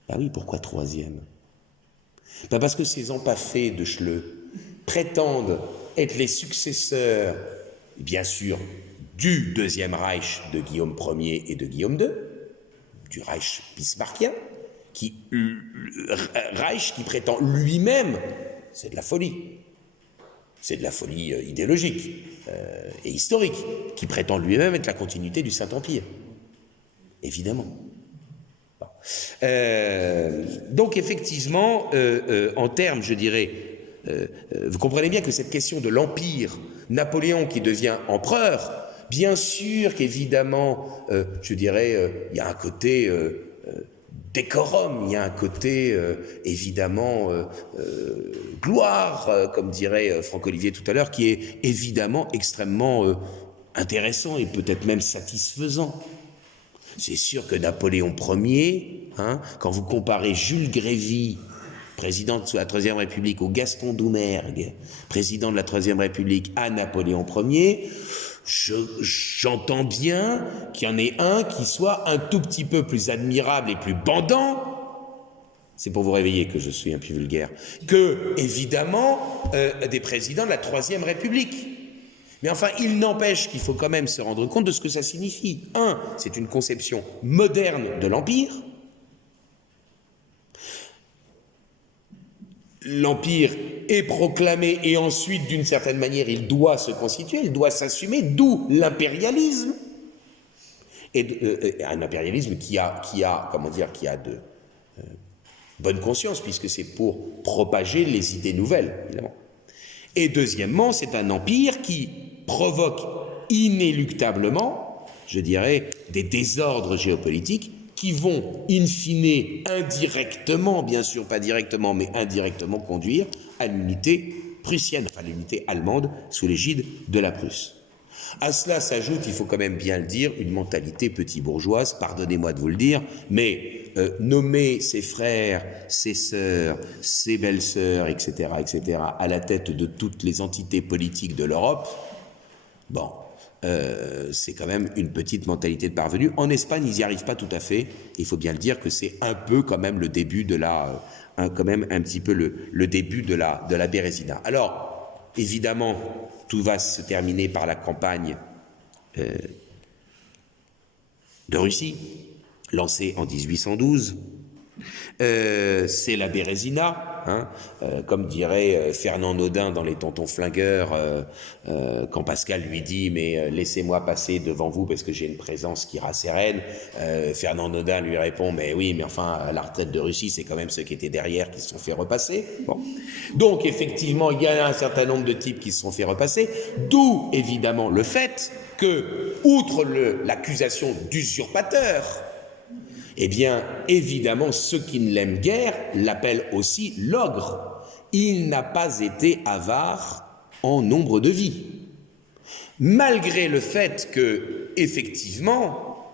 Ah oui, pourquoi troisième? Ben parce que ces empaffés de Schleu prétendent être les successeurs, bien sûr, du Deuxième Reich de Guillaume Ier et de Guillaume II, du Reich bismarckien, Reich qui prétend lui-même, c'est de la folie. C'est de la folie idéologique et historique, qui prétend lui-même être la continuité du Saint-Empire. Évidemment. Donc effectivement, en termes, je dirais, vous comprenez bien que cette question de l'Empire, Napoléon qui devient empereur, bien sûr qu'évidemment, je dirais, il y a un côté décorum, il y a un côté évidemment gloire, comme dirait Franck-Olivier tout à l'heure, qui est évidemment extrêmement intéressant et peut-être même satisfaisant. C'est sûr que Napoléon Ier, quand vous comparez Jules Grévy, président de la Troisième République, ou Gaston Doumergue, président de la Troisième République, à Napoléon Ier, j'entends bien qu'il y en ait un qui soit un tout petit peu plus admirable et plus bandant, c'est pour vous réveiller que je suis un peu vulgaire, que, évidemment, des présidents de la Troisième République. Mais enfin, il n'empêche qu'il faut quand même se rendre compte de ce que ça signifie. Un, c'est une conception moderne de l'Empire. L'Empire est proclamé et ensuite, d'une certaine manière, il doit se constituer, il doit s'assumer, d'où l'impérialisme. Et un impérialisme qui a de bonne conscience, puisque c'est pour propager les idées nouvelles, évidemment. Et deuxièmement, c'est un empire qui provoque inéluctablement, je dirais, des désordres géopolitiques qui vont, in fine, indirectement, bien sûr pas directement, mais indirectement conduire à l'unité prussienne, enfin l'unité allemande sous l'égide de la Prusse. À cela s'ajoute, il faut quand même bien le dire, une mentalité petit bourgeoise, pardonnez-moi de vous le dire, mais nommer ses frères, ses sœurs, ses belles-sœurs, etc., à la tête de toutes les entités politiques de l'Europe, bon, c'est quand même une petite mentalité de parvenu. En Espagne, ils n'y arrivent pas tout à fait. Il faut bien le dire que c'est un peu quand même le début de quand même un petit peu le début de la Bérésina. Alors, évidemment, tout va se terminer par la campagne de Russie, lancée en 1812. C'est la Bérésina, comme dirait Fernand Naudin dans Les Tontons Flingueurs, quand Pascal lui dit « mais laissez-moi passer devant vous parce que j'ai une présence qui rasséréne », Fernand Naudin lui répond « mais oui, mais enfin, la retraite de Russie, c'est quand même ceux qui étaient derrière qui se sont fait repasser. » Bon. Donc effectivement, il y a un certain nombre de types qui se sont fait repasser, d'où évidemment le fait que, outre l'accusation d'usurpateur, eh bien, évidemment, ceux qui ne l'aiment guère l'appellent aussi l'ogre. Il n'a pas été avare en nombre de vies. Malgré le fait que, effectivement,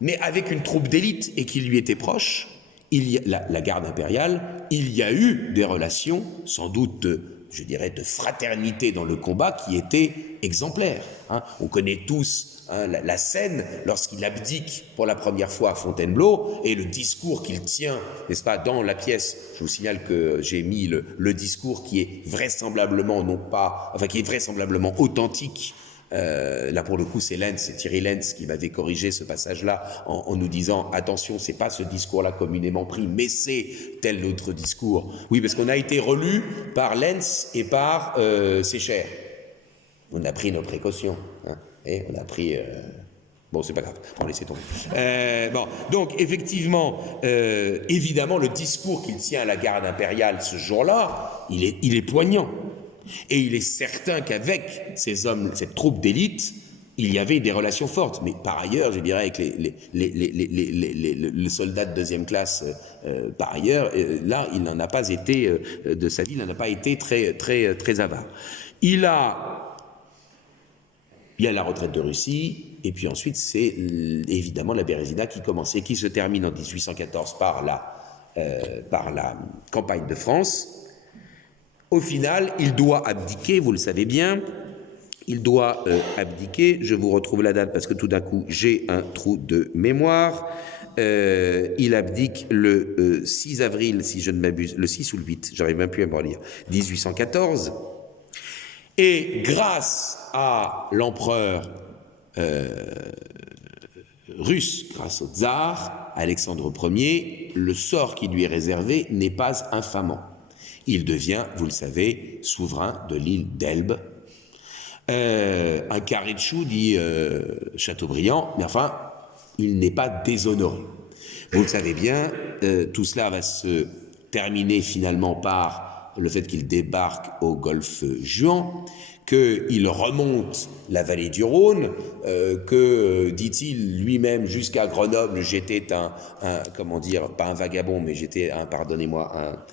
mais avec une troupe d'élite et qui lui était proche, la garde impériale, il y a eu des relations, sans doute, je dirais, de fraternité dans le combat qui étaient exemplaires. On connaît tous la scène lorsqu'il abdique pour la première fois à Fontainebleau et le discours qu'il tient, n'est-ce pas, dans la pièce. Je vous signale que j'ai mis le discours qui est vraisemblablement qui est vraisemblablement authentique. Là pour le coup c'est Thierry Lenz qui m'avait corrigé ce passage-là en nous disant attention, c'est pas ce discours-là communément pris, mais c'est tel autre discours. Oui, parce qu'on a été relu par Lenz et par Sécher. On a pris nos précautions, hein, et on a pris... Bon, c'est pas grave, on va laisser tomber. Bon, donc effectivement, évidemment, le discours qu'il tient à la garde impériale ce jour-là, il est poignant. Et il est certain qu'avec ces hommes, cette troupe d'élite, il y avait des relations fortes. Mais par ailleurs, je dirais, avec les soldats de deuxième classe, par ailleurs, là, il n'en a pas été, de sa vie, il n'en a pas été très avare. Il y a la retraite de Russie, et puis ensuite, c'est évidemment la Bérésina qui commençait, qui se termine en 1814 par la campagne de France. Au final, il doit abdiquer, vous le savez bien, il doit abdiquer, je vous retrouve la date parce que tout d'un coup, j'ai un trou de mémoire. Il abdique le 6 avril, si je ne m'abuse, le 6 ou le 8, j'arrive même plus à me relire, 1814. Et grâce à l'empereur russe, grâce au tsar, Alexandre Ier, le sort qui lui est réservé n'est pas infamant. Il devient, vous le savez, souverain de l'île d'Elbe. Un carré de chou, dit Chateaubriand, mais enfin, il n'est pas déshonoré. Vous le savez bien, tout cela va se terminer finalement par le fait qu'il débarque au golfe Juan, qu'il remonte la vallée du Rhône, que, dit-il lui-même, jusqu'à Grenoble, j'étais comment dire, pas un vagabond, mais j'étais pardonnez-moi,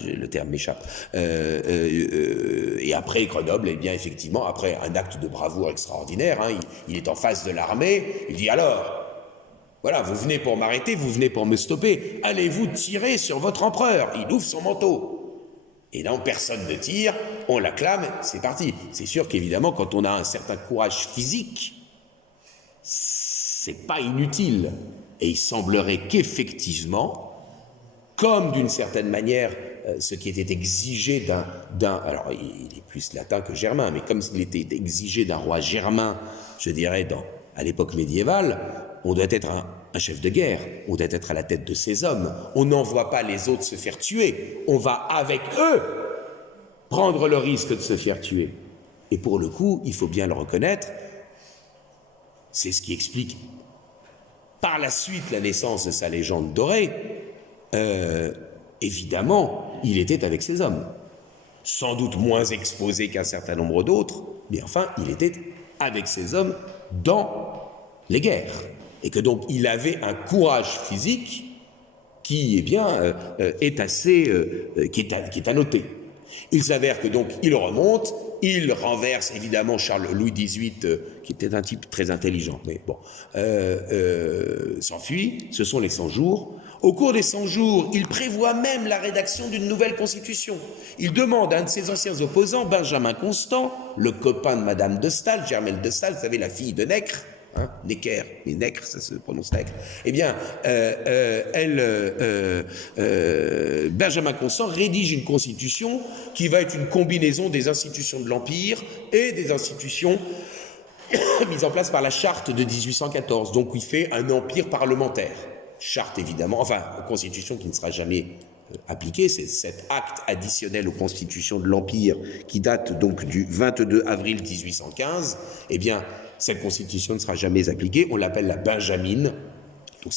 le terme m'échappe. Et après Grenoble, eh bien effectivement, après un acte de bravoure extraordinaire, hein, il est en face de l'armée, il dit alors, voilà, vous venez pour m'arrêter, vous venez pour me stopper, allez-vous tirer sur votre empereur? Il ouvre son manteau. Et non, personne ne tire, on l'acclame, c'est parti. C'est sûr qu'évidemment, quand on a un certain courage physique, c'est pas inutile. Et il semblerait qu'effectivement, comme d'une certaine manière, ce qui était exigé alors il est plus latin que germain, mais comme il était exigé d'un roi germain, je dirais, à l'époque médiévale, on doit être un chef de guerre, on doit être à la tête de ses hommes, on n'envoie pas les autres se faire tuer, on va avec eux prendre le risque de se faire tuer. Et pour le coup, il faut bien le reconnaître, c'est ce qui explique par la suite la naissance de sa légende dorée. Évidemment, il était avec ses hommes, sans doute moins exposé qu'un certain nombre d'autres, mais enfin, il était avec ses hommes dans les guerres, et que donc il avait un courage physique qui, eh bien, est à noter. Il s'avère que donc il remonte, il renverse évidemment Louis XVIII, qui était un type très intelligent, mais bon, s'enfuit. Ce sont les 100 jours. Au cours des 100 jours, il prévoit même la rédaction d'une nouvelle constitution. Il demande à un de ses anciens opposants, Benjamin Constant, le copain de Madame de Staël, Germaine de Staël, vous savez, la fille de Necre, hein, Necker, mais Necre, ça se prononce Necre. Eh bien, Benjamin Constant rédige une constitution qui va être une combinaison des institutions de l'Empire et des institutions mises en place par la charte de 1814. Donc, il fait un empire parlementaire. Charte, évidemment, enfin, constitution qui ne sera jamais appliquée, c'est cet acte additionnel aux constitutions de l'Empire qui date donc du 22 avril 1815, eh bien, cette constitution ne sera jamais appliquée, on l'appelle la Benjamine, donc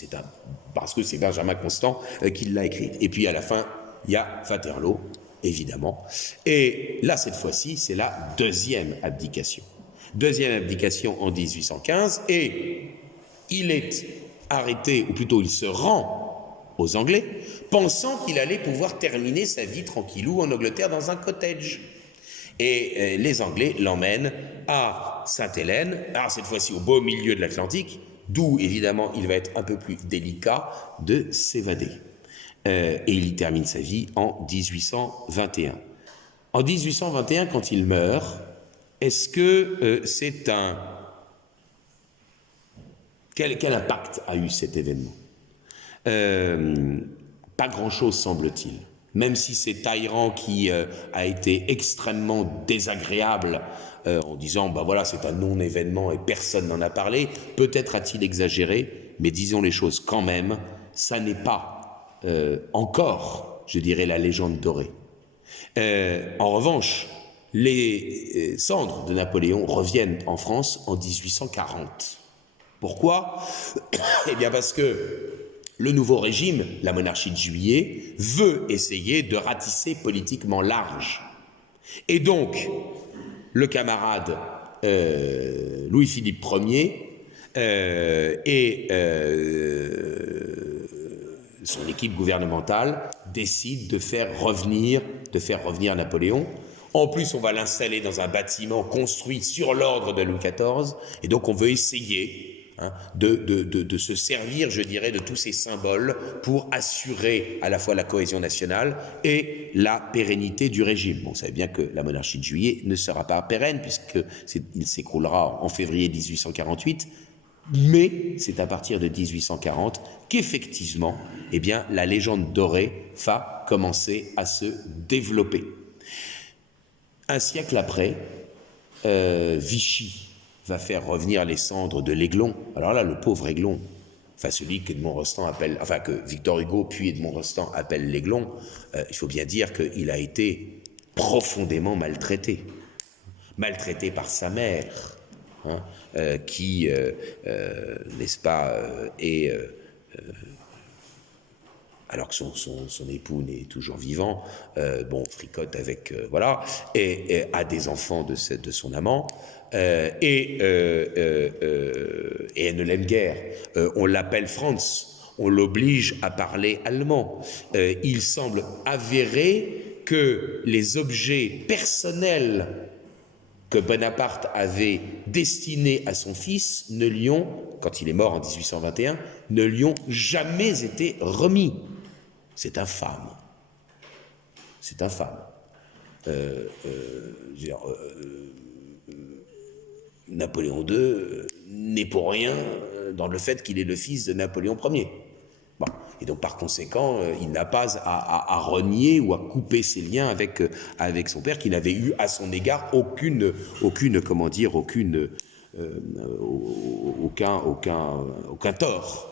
parce que c'est Benjamin Constant qui l'a écrite. Et puis à la fin, il y a Waterloo, évidemment, et là, cette fois-ci, c'est la deuxième abdication. Deuxième abdication en 1815, et il est arrêté, ou plutôt il se rend aux Anglais, pensant qu'il allait pouvoir terminer sa vie tranquillou en Angleterre dans un cottage. Et les Anglais l'emmènent à Sainte-Hélène, alors cette fois-ci au beau milieu de l'Atlantique, d'où évidemment il va être un peu plus délicat de s'évader. Et il y termine sa vie en 1821. En 1821, quand il meurt, est-ce que c'est Quel impact a eu cet événement? Pas grand-chose, semble-t-il. Même si c'est Talleyrand qui a été extrêmement désagréable en disant ben voilà, c'est un non-événement et personne n'en a parlé, peut-être a-t-il exagéré, mais disons les choses quand même, ça n'est pas encore, je dirais, la légende dorée. En revanche, les cendres de Napoléon reviennent en France en 1840. Pourquoi? Eh bien parce que le nouveau régime, la monarchie de Juillet, veut essayer de ratisser politiquement large. Et donc, le camarade Louis-Philippe Ier et son équipe gouvernementale décident de faire revenir Napoléon. En plus, on va l'installer dans un bâtiment construit sur l'ordre de Louis XIV, et donc on veut essayer de se servir, je dirais, de tous ces symboles pour assurer à la fois la cohésion nationale et la pérennité du régime. Bon, vous savez bien que la monarchie de Juillet ne sera pas pérenne, puisqu'il s'écroulera en février 1848, mais c'est à partir de 1840 qu'effectivement, eh bien, la légende dorée va commencer à se développer. Un siècle après, Vichy va faire revenir les cendres de l'Aiglon. Alors là, le pauvre Aiglon, enfin celui qu'Edmond Rostand appelle, enfin que Victor Hugo puis Edmond Rostand appelle l'Aiglon, il faut bien dire qu'il a été profondément maltraité par sa mère, qui, n'est-ce pas, est alors que son époux n'est toujours vivant, fricote avec, voilà, et a des enfants de son amant, et elle ne l'aime guère. On l'appelle Franz, on l'oblige à parler allemand. Il semble avéré que les objets personnels que Bonaparte avait destinés à son fils ne lui ont, quand il est mort en 1821, ne lui ont jamais été remis. C'est infâme. C'est infâme. Napoléon II n'est pour rien dans le fait qu'il est le fils de Napoléon Ier. Bon. Et donc, par conséquent, il n'a pas à renier ou à couper ses liens avec son père, qui n'avait eu à son égard aucun tort.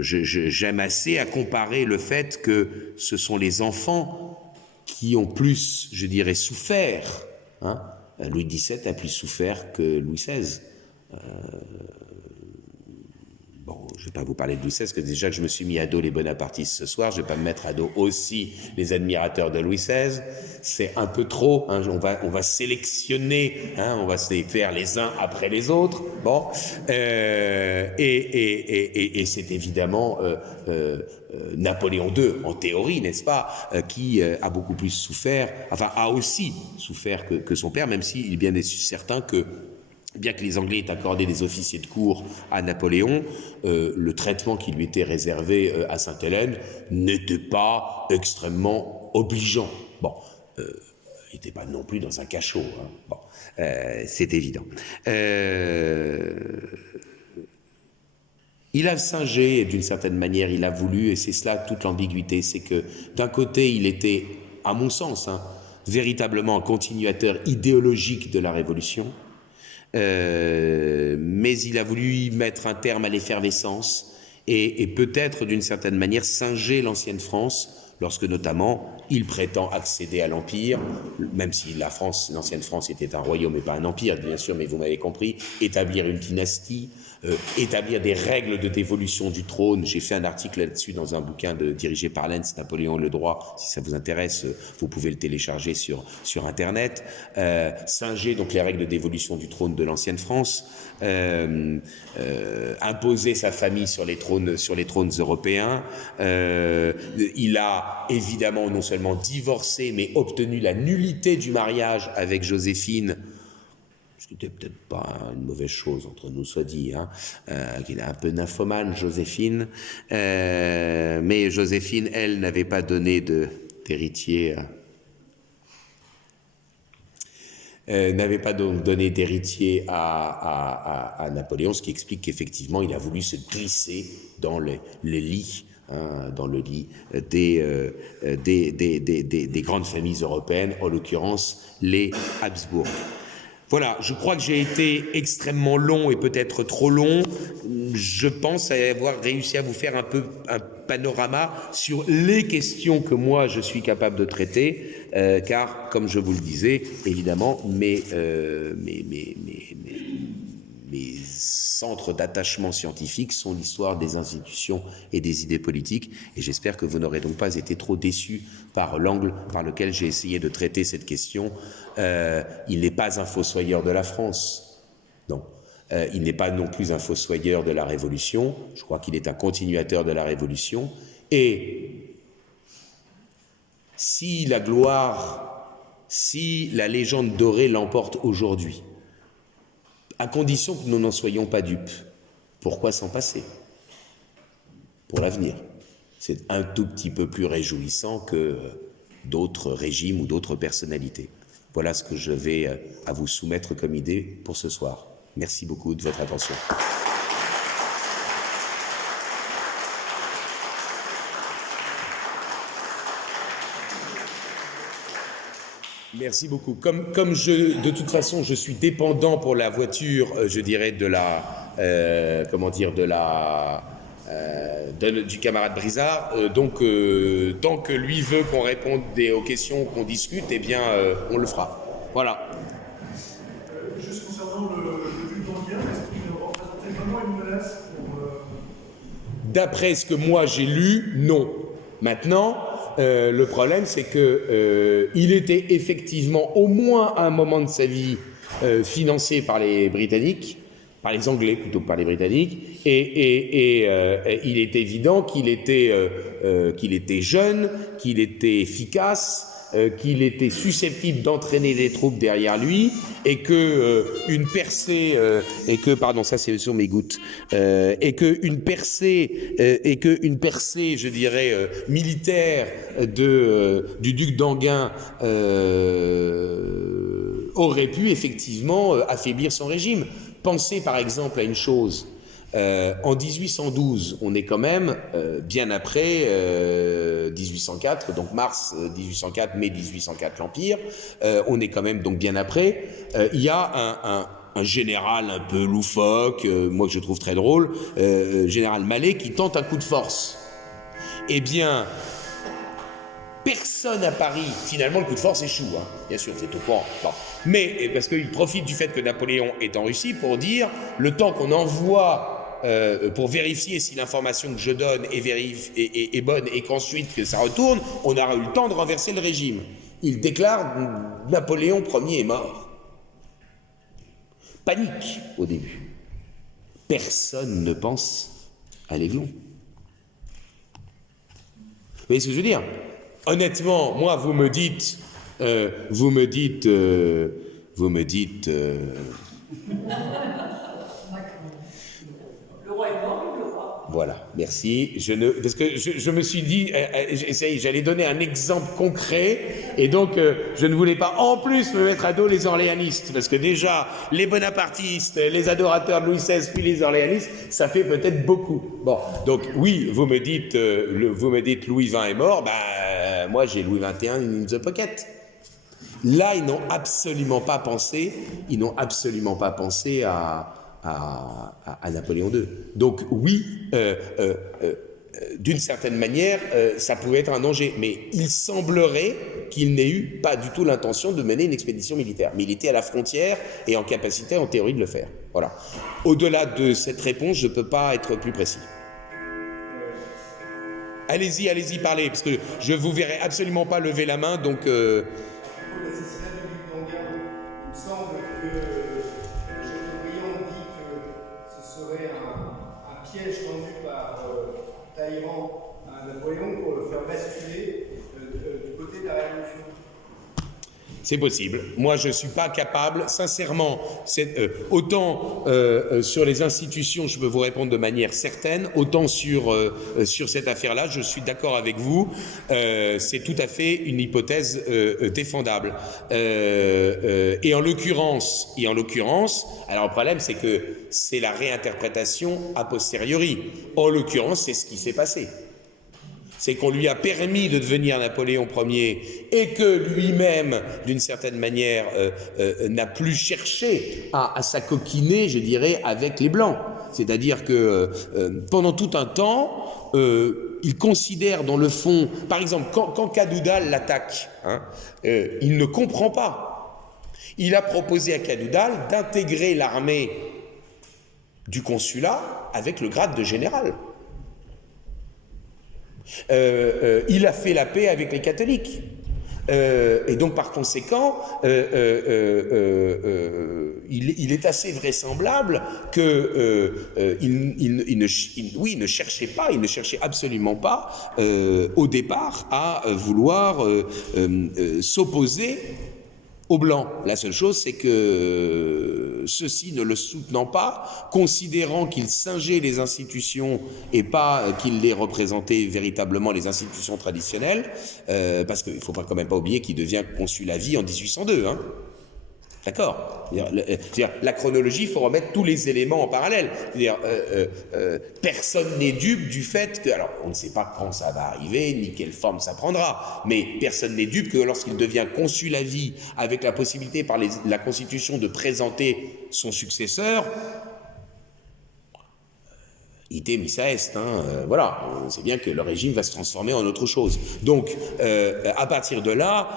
J'aime assez à comparer le fait que ce sont les enfants qui ont plus, je dirais, souffert. Louis XVII a plus souffert que Louis XVI. Je ne vais pas vous parler de Louis XVI, parce que déjà que je me suis mis à dos les bonapartistes ce soir, je ne vais pas me mettre à dos aussi les admirateurs de Louis XVI. C'est un peu trop. On va sélectionner, on va se les faire les uns après les autres. Bon, et c'est évidemment Napoléon II, en théorie, n'est-ce pas, qui a beaucoup plus souffert, enfin a aussi souffert que son père, même s'il est bien certain que, bien que les Anglais aient accordé des officiers de cour à Napoléon, le traitement qui lui était réservé à Sainte-Hélène n'était pas extrêmement obligeant. Bon, il n'était pas non plus dans un cachot. Bon, c'est évident. Il a singé, d'une certaine manière, il a voulu, et c'est cela toute l'ambiguïté, c'est que d'un côté, il était, à mon sens, véritablement un continuateur idéologique de la Révolution, mais il a voulu y mettre un terme à l'effervescence et peut-être d'une certaine manière singer l'ancienne France lorsque notamment il prétend accéder à l'Empire, même si l'ancienne France était un royaume et pas un empire, bien sûr, mais vous m'avez compris, établir une dynastie, établir des règles de dévolution du trône. J'ai fait un article là-dessus dans un bouquin dirigé par Lenz, Napoléon le droit. Si ça vous intéresse, vous pouvez le télécharger sur Internet. Singer donc les règles de dévolution du trône de l'ancienne France, imposer sa famille sur les trônes européens. Il a évidemment non seulement divorcé, mais obtenu la nullité du mariage avec Joséphine, ce qui n'était peut-être pas une mauvaise chose, entre nous soit dit, qu'il est un peu nymphomane, Joséphine, mais Joséphine, elle, n'avait pas donné d'héritier, à Napoléon, ce qui explique qu'effectivement, il a voulu se glisser dans le lit des grandes familles européennes, en l'occurrence les Habsbourg. Voilà, je crois que j'ai été extrêmement long et peut-être trop long. Je pense avoir réussi à vous faire un peu un panorama sur les questions que moi je suis capable de traiter, car, comme je vous le disais, évidemment, mes centres d'attachement scientifique sont l'histoire des institutions et des idées politiques, et j'espère que vous n'aurez donc pas été trop déçus par l'angle par lequel j'ai essayé de traiter cette question. Il n'est pas un fossoyeur de la France, non. Il n'est pas non plus un fossoyeur de la Révolution, je crois qu'il est un continuateur de la Révolution, et si la gloire, si la légende dorée l'emporte aujourd'hui, à condition que nous n'en soyons pas dupes, pourquoi s'en passer pour l'avenir? C'est un tout petit peu plus réjouissant que d'autres régimes ou d'autres personnalités. Voilà ce que je vais à vous soumettre comme idée pour ce soir. Merci beaucoup de votre attention. Merci beaucoup. Comme de toute façon, je suis dépendant pour la voiture, je dirais, de la, du camarade Brizard. Donc, tant que lui veut qu'on réponde aux questions, qu'on discute, eh bien, on le fera. Voilà. Juste concernant le duc d'Enghien, est-ce qu'il représentait vraiment une menace pour... D'après ce que moi j'ai lu, non. Maintenant, le problème, c'est que il était effectivement, au moins à un moment de sa vie, financé par les Britanniques, par les Anglais plutôt que par les Britanniques, et il est évident qu'il était jeune, qu'il était efficace, qu'il était susceptible d'entraîner des troupes derrière lui, et que une percée, pardon, ça c'est sur mes gouttes, et que une percée, je dirais, militaire du duc d'Enghien aurait pu effectivement affaiblir son régime. Pensez par exemple à une chose. En 1812, on est quand même bien après 1804, donc mars 1804, mai 1804, l'Empire. On est quand même donc bien après. Il y a un général un peu loufoque, moi que je trouve très drôle, général Mallet, qui tente un coup de force. Eh bien, personne à Paris, finalement le coup de force échoue, hein. Bien sûr, c'est au courant. Bon. Mais parce qu'il profite du fait que Napoléon est en Russie pour dire, le temps qu'on envoie pour vérifier si l'information que je donne est bonne et qu'ensuite que ça retourne, on aura eu le temps de renverser le régime. Il déclare Napoléon Ier est mort. Panique au début. Personne ne pense à l'Aiglon. Vous voyez ce que je veux dire? Honnêtement, moi, vous me dites. Le roi est mort, le roi. Voilà, merci. Parce que je me suis dit, j'allais donner un exemple concret, et donc je ne voulais pas en plus me mettre à dos les orléanistes, parce que déjà, les bonapartistes, les adorateurs de Louis XVI, puis les orléanistes, ça fait peut-être beaucoup. Bon, donc oui, vous me dites Louis XX est mort, moi j'ai Louis XXI in the pocket. Là, ils n'ont absolument pas pensé à Napoléon II. Donc oui, d'une certaine manière, ça pouvait être un danger. Mais il semblerait qu'il n'ait eu pas du tout l'intention de mener une expédition militaire. Mais il était à la frontière et en capacité, en théorie, de le faire. Voilà. Au-delà de cette réponse, je ne peux pas être plus précis. Allez-y, parlez, parce que je ne vous verrai absolument pas lever la main, donc... L'assassinat du duc d'Enghien, il me semble que Chateaubriand dit que ce serait un piège tendu par Talleyrand à Napoléon pour le faire basculer du côté de la Révolution. C'est possible. Moi, je ne suis pas capable, sincèrement, autant sur les institutions, je peux vous répondre de manière certaine, autant sur cette affaire-là, je suis d'accord avec vous, c'est tout à fait une hypothèse défendable. Et en l'occurrence, alors le problème, c'est que c'est la réinterprétation a posteriori. En l'occurrence, c'est ce qui s'est passé. c'est qu'on lui a permis de devenir Napoléon Ier et que lui-même, d'une certaine manière, n'a plus cherché à s'acoquiner, je dirais, avec les Blancs. C'est-à-dire que pendant tout un temps, il considère dans le fond, par exemple, quand Cadoudal l'attaque, il ne comprend pas. Il a proposé à Cadoudal d'intégrer l'armée du consulat avec le grade de général. Il a fait la paix avec les catholiques. Et donc par conséquent, il est assez vraisemblable que il ne cherchait absolument pas au départ à vouloir s'opposer aux Blancs. La seule chose, c'est que ceux-ci ne le soutenant pas, considérant qu'il singeait les institutions et pas qu'il les représentait véritablement les institutions traditionnelles, parce qu'il ne faut quand même pas oublier qu'il devient consul à vie en 1802, hein. D'accord. La chronologie, il faut remettre tous les éléments en parallèle. Personne n'est dupe du fait que, alors on ne sait pas quand ça va arriver, ni quelle forme ça prendra, mais personne n'est dupe que lorsqu'il devient consul à vie, avec la possibilité par la Constitution de présenter son successeur, ite missa est, voilà, on sait bien que le régime va se transformer en autre chose. Donc, à partir de là,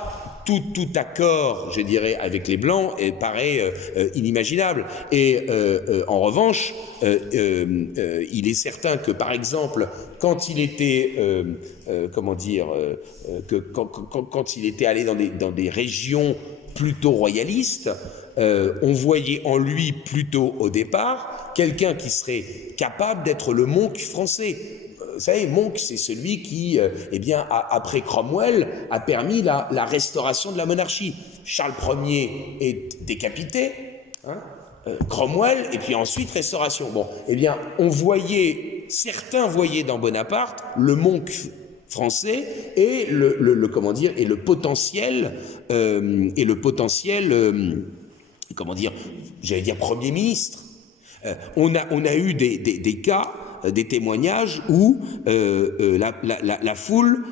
tout accord, je dirais, avec les Blancs paraît inimaginable. Et en revanche, il est certain que, par exemple, quand il était, quand il était allé dans des régions plutôt royalistes, on voyait en lui plutôt au départ quelqu'un qui serait capable d'être le monk français. Vous savez, Monk, c'est celui qui, après Cromwell, a permis la restauration de la monarchie. Charles Ier est décapité, Cromwell, et puis ensuite restauration. Bon, certains voyaient dans Bonaparte le Monk français et le potentiel, j'allais dire Premier ministre. On a eu des cas, des témoignages où la foule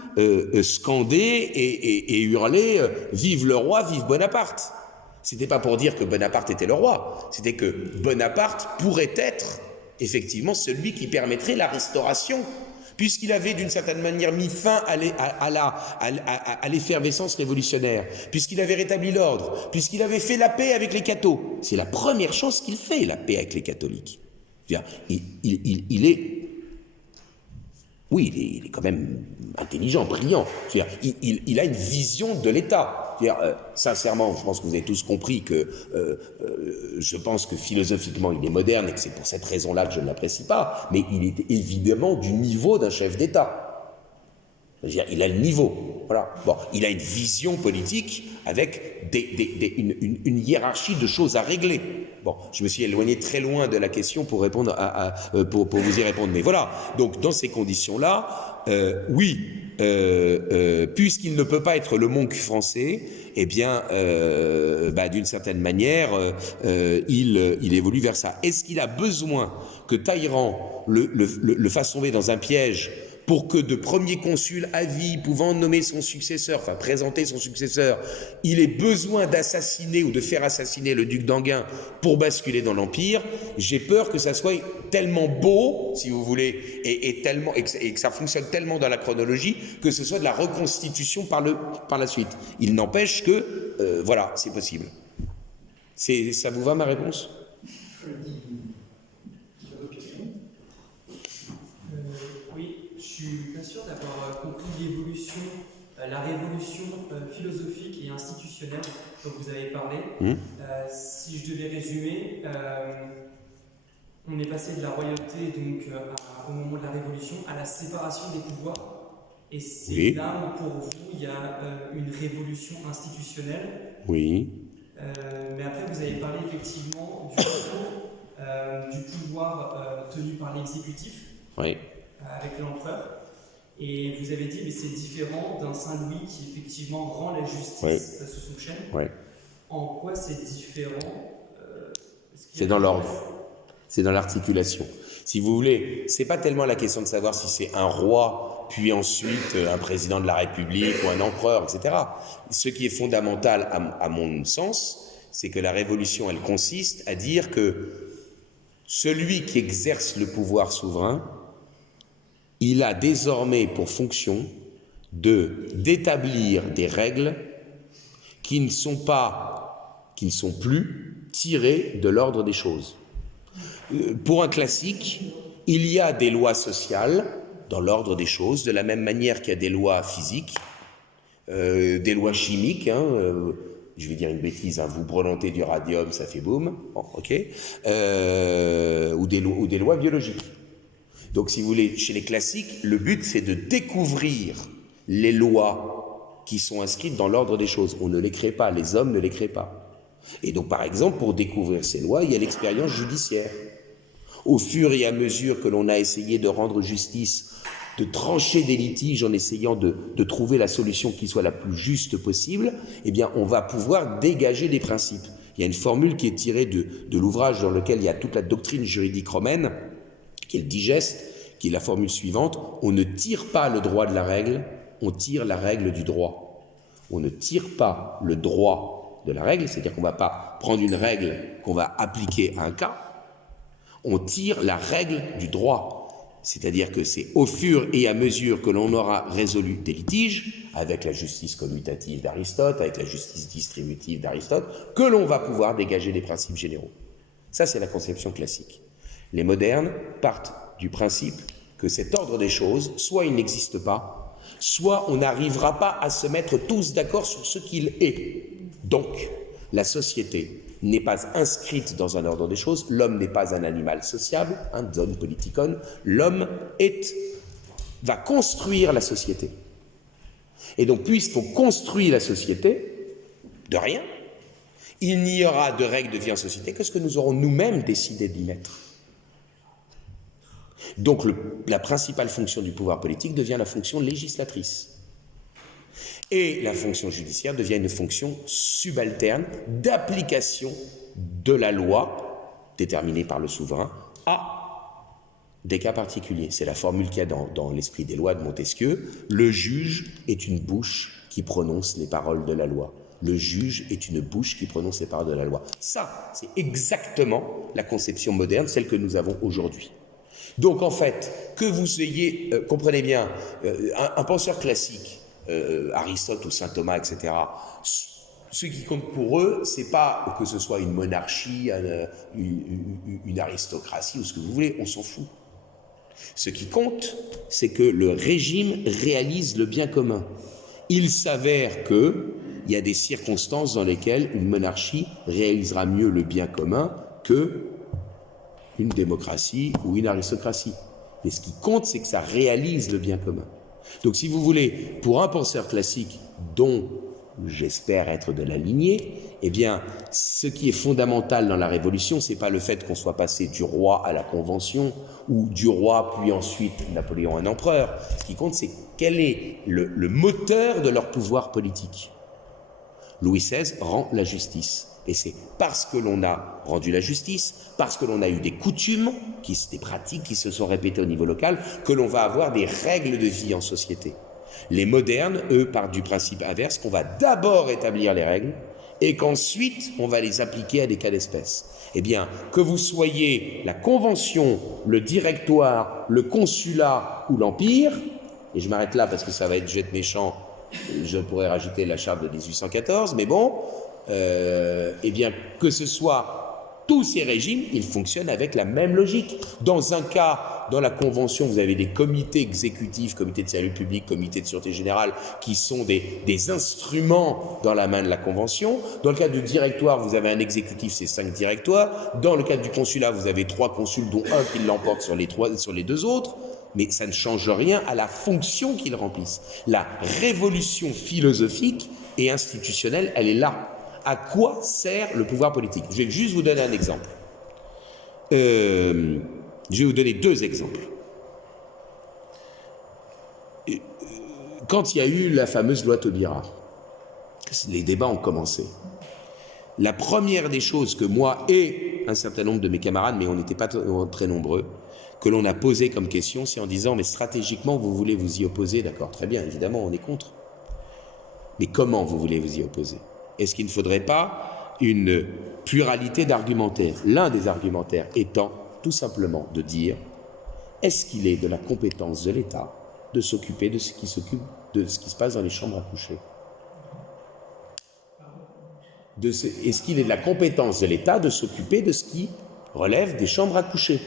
scandait et hurlait « Vive le roi, vive Bonaparte !» C'était pas pour dire que Bonaparte était le roi, c'était que Bonaparte pourrait être effectivement celui qui permettrait la restauration, puisqu'il avait d'une certaine manière mis fin à l'effervescence révolutionnaire, puisqu'il avait rétabli l'ordre, puisqu'il avait fait la paix avec les cathos. C'est la première chose qu'il fait, la paix avec les catholiques. Il est quand même intelligent, brillant. Il a une vision de l'État. Sincèrement, je pense que vous avez tous compris que je pense que philosophiquement il est moderne et que c'est pour cette raison-là que je ne l'apprécie pas, mais il est évidemment du niveau d'un chef d'État. Il a le niveau. Voilà. Bon, il a une vision politique avec une hiérarchie de choses à régler. Bon, je me suis éloigné très loin de la question pour répondre pour vous y répondre. Mais voilà. Donc, dans ces conditions-là, puisqu'il ne peut pas être le monk français, d'une certaine manière, il évolue vers ça. Est-ce qu'il a besoin que Talleyrand le fasse tomber dans un piège pour que de premier consul à vie, pouvant nommer son successeur, enfin présenter son successeur, il ait besoin d'assassiner ou de faire assassiner le duc d'Enghien pour basculer dans l'Empire? J'ai peur que ça soit tellement beau, si vous voulez, et que ça fonctionne tellement dans la chronologie, que ce soit de la reconstitution par la suite. Il n'empêche que, voilà, c'est possible. Ça vous va ma réponse? Je suis pas sûr d'avoir compris l'évolution, la révolution philosophique et institutionnelle dont vous avez parlé. Si je devais résumer, on est passé de la royauté donc au moment de la révolution à la séparation des pouvoirs. Et c'est là où pour vous il y a une révolution institutionnelle. Oui. Mais après vous avez parlé effectivement du retour du pouvoir tenu par l'exécutif. Oui. Avec l'empereur, et vous avez dit mais c'est différent d'un Saint-Louis qui effectivement rend la justice sous son chêne. En quoi c'est différent? C'est dans l'ordre. c'est dans l'articulation. Si vous voulez, c'est pas tellement la question de savoir si c'est un roi, puis ensuite un président de la République ou un empereur, etc. Ce qui est fondamental, à mon sens, c'est que la révolution, elle consiste à dire que celui qui exerce le pouvoir souverain, il a désormais pour fonction d'établir des règles qui ne sont plus tirées de l'ordre des choses. Pour un classique, il y a des lois sociales dans l'ordre des choses, de la même manière qu'il y a des lois physiques, des lois chimiques, je vais dire une bêtise, vous brelantez du radium, ça fait boum, bon, ok, ou des lois biologiques. Donc si vous voulez, chez les classiques, le but c'est de découvrir les lois qui sont inscrites dans l'ordre des choses. On ne les crée pas, les hommes ne les créent pas. Et donc par exemple, pour découvrir ces lois, il y a l'expérience judiciaire. Au fur et à mesure que l'on a essayé de rendre justice, de trancher des litiges en essayant de trouver la solution qui soit la plus juste possible, eh bien on va pouvoir dégager des principes. Il y a une formule qui est tirée de l'ouvrage dans lequel il y a toute la doctrine juridique romaine, qui est le digeste, qui est la formule suivante: on ne tire pas le droit de la règle, on tire la règle du droit. On ne tire pas le droit de la règle, c'est-à-dire qu'on ne va pas prendre une règle qu'on va appliquer à un cas, on tire la règle du droit. C'est-à-dire que c'est au fur et à mesure que l'on aura résolu des litiges, avec la justice commutative d'Aristote, avec la justice distributive d'Aristote, que l'on va pouvoir dégager des principes généraux. Ça, c'est la conception classique. Les modernes partent du principe que cet ordre des choses, soit il n'existe pas, soit on n'arrivera pas à se mettre tous d'accord sur ce qu'il est. Donc, la société n'est pas inscrite dans un ordre des choses, l'homme n'est pas un animal sociable, zone politikon, l'homme va construire la société. Et donc, puisqu'on construit la société, de rien, il n'y aura de règles de vie en société que ce que nous aurons nous-mêmes décidé d'y mettre. Donc, la principale fonction du pouvoir politique devient la fonction législatrice. Et la fonction judiciaire devient une fonction subalterne d'application de la loi déterminée par le souverain à des cas particuliers. C'est la formule qu'il y a dans l'esprit des lois de Montesquieu. Le juge est une bouche qui prononce les paroles de la loi. Le juge est une bouche qui prononce les paroles de la loi. Ça, c'est exactement la conception moderne, celle que nous avons aujourd'hui. Donc en fait, que vous ayez, comprenez bien, un penseur classique, Aristote ou saint Thomas, etc., ce qui compte pour eux, c'est pas que ce soit une monarchie, une aristocratie ou ce que vous voulez, on s'en fout. Ce qui compte, c'est que le régime réalise le bien commun. Il s'avère qu'il y a des circonstances dans lesquelles une monarchie réalisera mieux le bien commun que une démocratie ou une aristocratie. Mais ce qui compte, c'est que ça réalise le bien commun. Donc si vous voulez, pour un penseur classique dont j'espère être de la lignée, eh bien, ce qui est fondamental dans la Révolution, c'est pas le fait qu'on soit passé du roi à la Convention, ou du roi puis ensuite Napoléon un empereur. Ce qui compte, c'est quel est le moteur de leur pouvoir politique. Louis XVI rend la justice. Et c'est parce que l'on a rendu la justice, parce que l'on a eu des coutumes, des pratiques qui se sont répétées au niveau local, que l'on va avoir des règles de vie en société. Les modernes, eux, partent du principe inverse, qu'on va d'abord établir les règles et qu'ensuite on va les appliquer à des cas d'espèce. Eh bien, que vous soyez la Convention, le Directoire, le Consulat ou l'Empire, et je m'arrête là parce que ça va être jet méchant, je pourrais rajouter la charte de 1814, mais bon, eh bien, que ce soit tous ces régimes, ils fonctionnent avec la même logique. Dans un cas, dans la Convention, vous avez des comités exécutifs, comités de salut public, comités de sûreté générale, qui sont des instruments dans la main de la Convention. Dans le cadre du directoire, vous avez un exécutif, c'est 5 directoires. Dans le cadre du consulat, vous avez 3 consuls, dont un qui l'emporte sur les 2 autres. Mais ça ne change rien à la fonction qu'ils remplissent. La révolution philosophique et institutionnelle, elle est là. À quoi sert le pouvoir politique? Je vais juste vous donner un exemple. Je vais vous donner 2 exemples. Quand il y a eu la fameuse loi Taubira, les débats ont commencé. La première des choses que moi et un certain nombre de mes camarades, mais on n'était pas très nombreux, que l'on a posé comme question, c'est en disant, mais stratégiquement, vous voulez vous y opposer, d'accord, très bien, évidemment, on est contre. Mais comment vous voulez vous y opposer? Est-ce qu'il ne faudrait pas une pluralité d'argumentaires? L'un des argumentaires étant tout simplement de dire, est-ce qu'il est de la compétence de l'État de s'occuper de ce qui se passe dans les chambres à coucher? Est-ce qu'il est de la compétence de l'État de s'occuper de ce qui relève des chambres à coucher?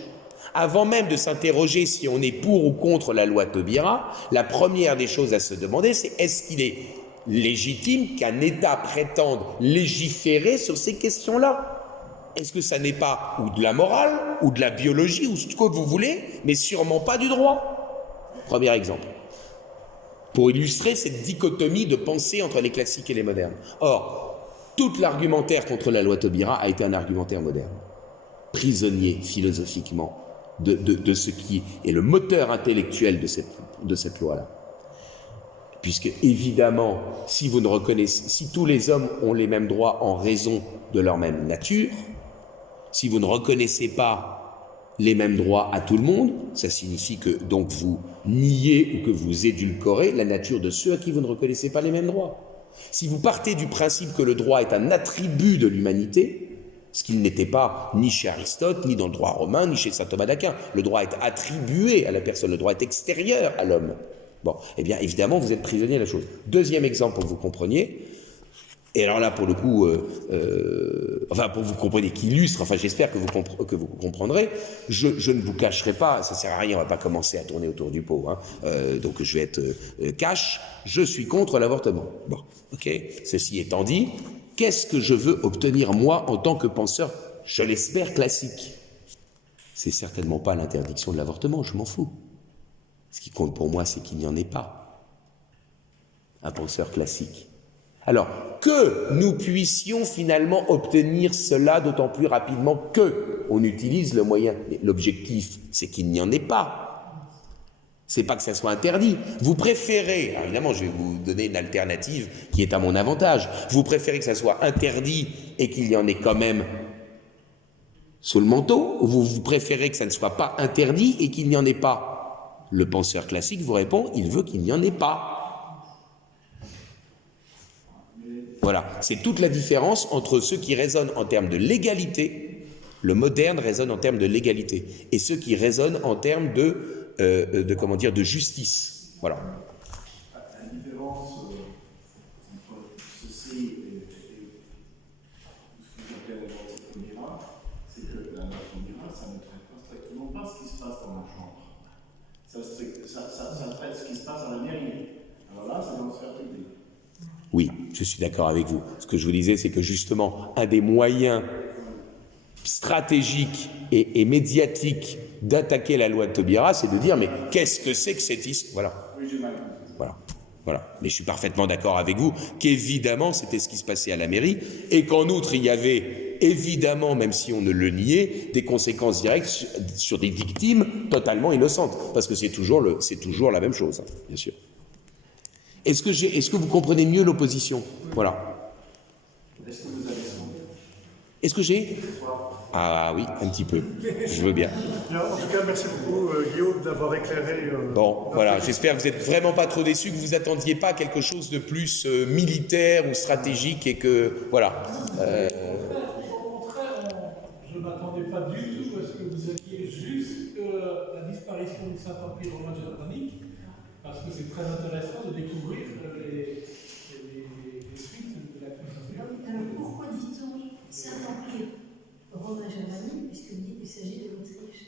Avant même de s'interroger si on est pour ou contre la loi Taubira, la première des choses à se demander, c'est est-ce qu'il est légitime qu'un État prétende légiférer sur ces questions-là? Est-ce que ça n'est pas ou de la morale, ou de la biologie, ou ce que vous voulez, mais sûrement pas du droit? Premier exemple. Pour illustrer cette dichotomie de pensée entre les classiques et les modernes. Or, tout l'argumentaire contre la loi Taubira a été un argumentaire moderne, prisonnier philosophiquement de ce qui est le moteur intellectuel de cette loi-là. Puisque, évidemment, si tous les hommes ont les mêmes droits en raison de leur même nature, si vous ne reconnaissez pas les mêmes droits à tout le monde, ça signifie que donc vous niez ou que vous édulcorez la nature de ceux à qui vous ne reconnaissez pas les mêmes droits. Si vous partez du principe que le droit est un attribut de l'humanité, ce qu'il n'était pas ni chez Aristote, ni dans le droit romain, ni chez saint Thomas d'Aquin, le droit est attribué à la personne, le droit est extérieur à l'homme. Bon, eh bien évidemment vous êtes prisonnier de la chose. Deuxième exemple pour que vous compreniez, et alors là pour le coup, pour que vous compreniez, qui illustre, j'espère que vous comprendrez, je ne vous cacherai pas, ça sert à rien, on va pas commencer à tourner autour du pot, donc je vais être cash, je suis contre l'avortement. Bon, ok, ceci étant dit, qu'est-ce que je veux obtenir moi en tant que penseur, je l'espère, classique? C'est certainement pas l'interdiction de l'avortement, je m'en fous. Ce qui compte pour moi, c'est qu'il n'y en ait pas. Un penseur classique. Alors, que nous puissions finalement obtenir cela d'autant plus rapidement qu'on utilise le moyen. L'objectif, c'est qu'il n'y en ait pas. C'est pas que ça soit interdit. Vous préférez, alors évidemment, je vais vous donner une alternative qui est à mon avantage. Vous préférez que ça soit interdit et qu'il y en ait quand même sous le manteau, ou vous préférez que ça ne soit pas interdit et qu'il n'y en ait pas? Le penseur classique vous répond, il veut qu'il n'y en ait pas. Voilà, c'est toute la différence entre ceux qui raisonnent en termes de légalité, le moderne raisonne en termes de légalité, et ceux qui raisonnent en termes de justice. Voilà. La différence entre ceci et ce que j'appelle la loi Taubira, c'est que la loi Taubira, ça ne traite pas strictement pas ce qui se passe dans la chambre. Ça traite ce qui se passe à la mairie. Alors là, c'est dans le sphère publique. Oui, je suis d'accord avec vous. Ce que je vous disais, c'est que justement, un des moyens stratégiques et médiatiques d'attaquer la loi de Taubira, c'est de dire, mais qu'est-ce que c'est que cette histoire? Voilà. Oui, j'ai mal compris. Voilà. Mais je suis parfaitement d'accord avec vous qu'évidemment, c'était ce qui se passait à la mairie et qu'en outre, il y avait évidemment, même si on ne le niait, des conséquences directes sur des victimes totalement innocentes. Parce que c'est toujours la même chose, bien sûr. Est-ce que vous comprenez mieux l'opposition? Voilà. Est-ce que vous avez son? Est-ce que j'ai? Ah oui, un petit peu. Je veux bien. Bien, en tout cas, merci beaucoup Guillaume d'avoir éclairé. Bon, voilà, j'espère que vous n'êtes vraiment pas trop déçus, que vous attendiez pas à quelque chose de plus militaire ou stratégique et que, voilà. Au contraire, je ne m'attendais pas du tout à ce que vous alliez juste la disparition du Saint-Empire romain germanique, parce que c'est très intéressant de découvrir les suites de la culture. Alors pourquoi dit-on Saint-Empire romain germanique, puisque dit qu'il s'agit de l'Autriche?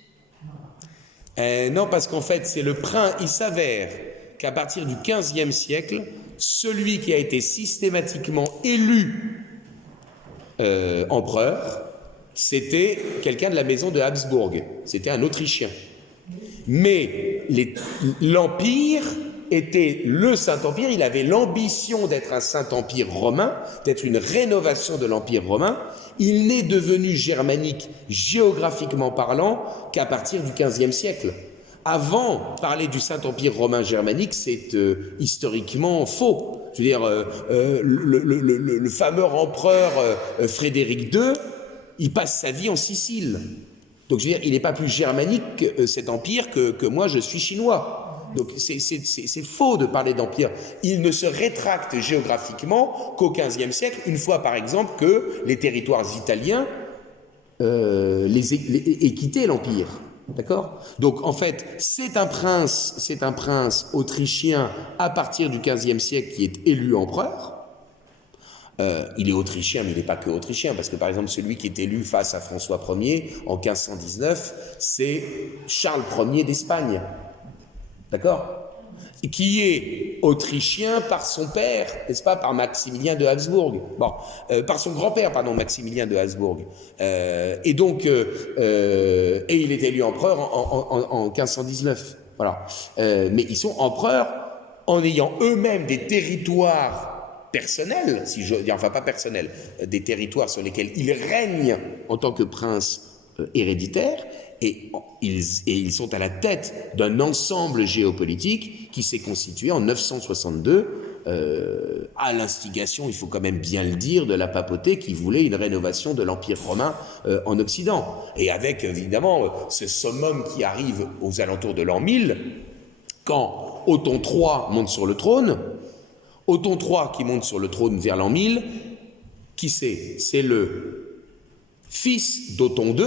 Non, parce qu'en fait, il s'avère qu'à partir du XVe siècle, celui qui a été systématiquement élu empereur, c'était quelqu'un de la maison de Habsbourg, c'était un Autrichien. Mais l'Empire était le Saint-Empire, il avait l'ambition d'être un Saint-Empire romain, d'être une rénovation de l'Empire romain. Il n'est devenu germanique, géographiquement parlant, qu'à partir du XVe siècle. Avant, parler du Saint-Empire romain germanique, c'est historiquement faux. Je veux dire, le fameux empereur Frédéric II il passe sa vie en Sicile. Donc, je veux dire, il n'est pas plus germanique, cet empire, que moi, je suis chinois. Donc, c'est faux de parler d'empire. Il ne se rétracte géographiquement qu'au XVe siècle, une fois, par exemple, que les territoires italiens aient quitté l'empire. D'accord? Donc, en fait, c'est un prince autrichien à partir du XVe siècle qui est élu empereur. Il est autrichien, mais il n'est pas que autrichien, parce que par exemple, celui qui est élu face à François Ier en 1519, c'est Charles Ier d'Espagne. D'accord? Qui est autrichien par son père, n'est-ce pas, par Maximilien de Habsbourg. Bon, par son grand-père, pardon, Maximilien de Habsbourg. Et donc, et il est élu empereur en 1519. Voilà. Mais ils sont empereurs en ayant eux-mêmes des territoires personnels, si je dis, enfin pas personnels, des territoires sur lesquels ils règnent en tant que princes héréditaires, et ils sont à la tête d'un ensemble géopolitique qui s'est constitué en 962 à l'instigation, il faut quand même bien le dire, de la papauté qui voulait une rénovation de l'Empire romain en Occident. Et avec évidemment ce summum qui arrive aux alentours de l'an 1000, quand Othon III monte sur le trône. Othon III qui monte sur le trône vers l'an 1000, qui c'est? C'est le fils d'Othon II,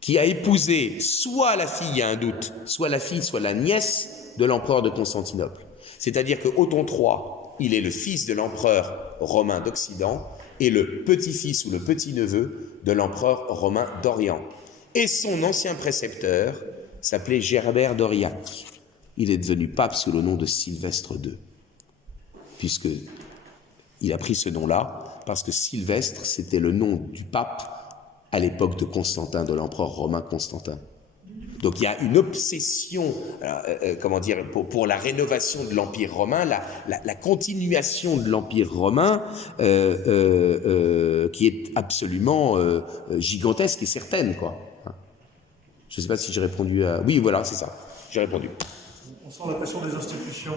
qui a épousé soit la fille, il y a un doute, soit la fille, soit la nièce de l'empereur de Constantinople. C'est-à-dire que Othon III, il est le fils de l'empereur romain d'Occident et le petit-fils ou le petit-neveu de l'empereur romain d'Orient. Et son ancien précepteur s'appelait Gerbert d'Aurillac. Il est devenu pape sous le nom de Sylvestre II, puisque il a pris ce nom-là parce que Sylvestre, c'était le nom du pape à l'époque de Constantin, de l'empereur romain Constantin. Donc il y a une obsession, comment dire, pour la rénovation de l'Empire romain, la continuation de l'Empire romain, qui est absolument gigantesque et certaine, quoi. Je ne sais pas si j'ai répondu à... Oui, voilà, c'est ça, j'ai répondu. On sent la passion des institutions.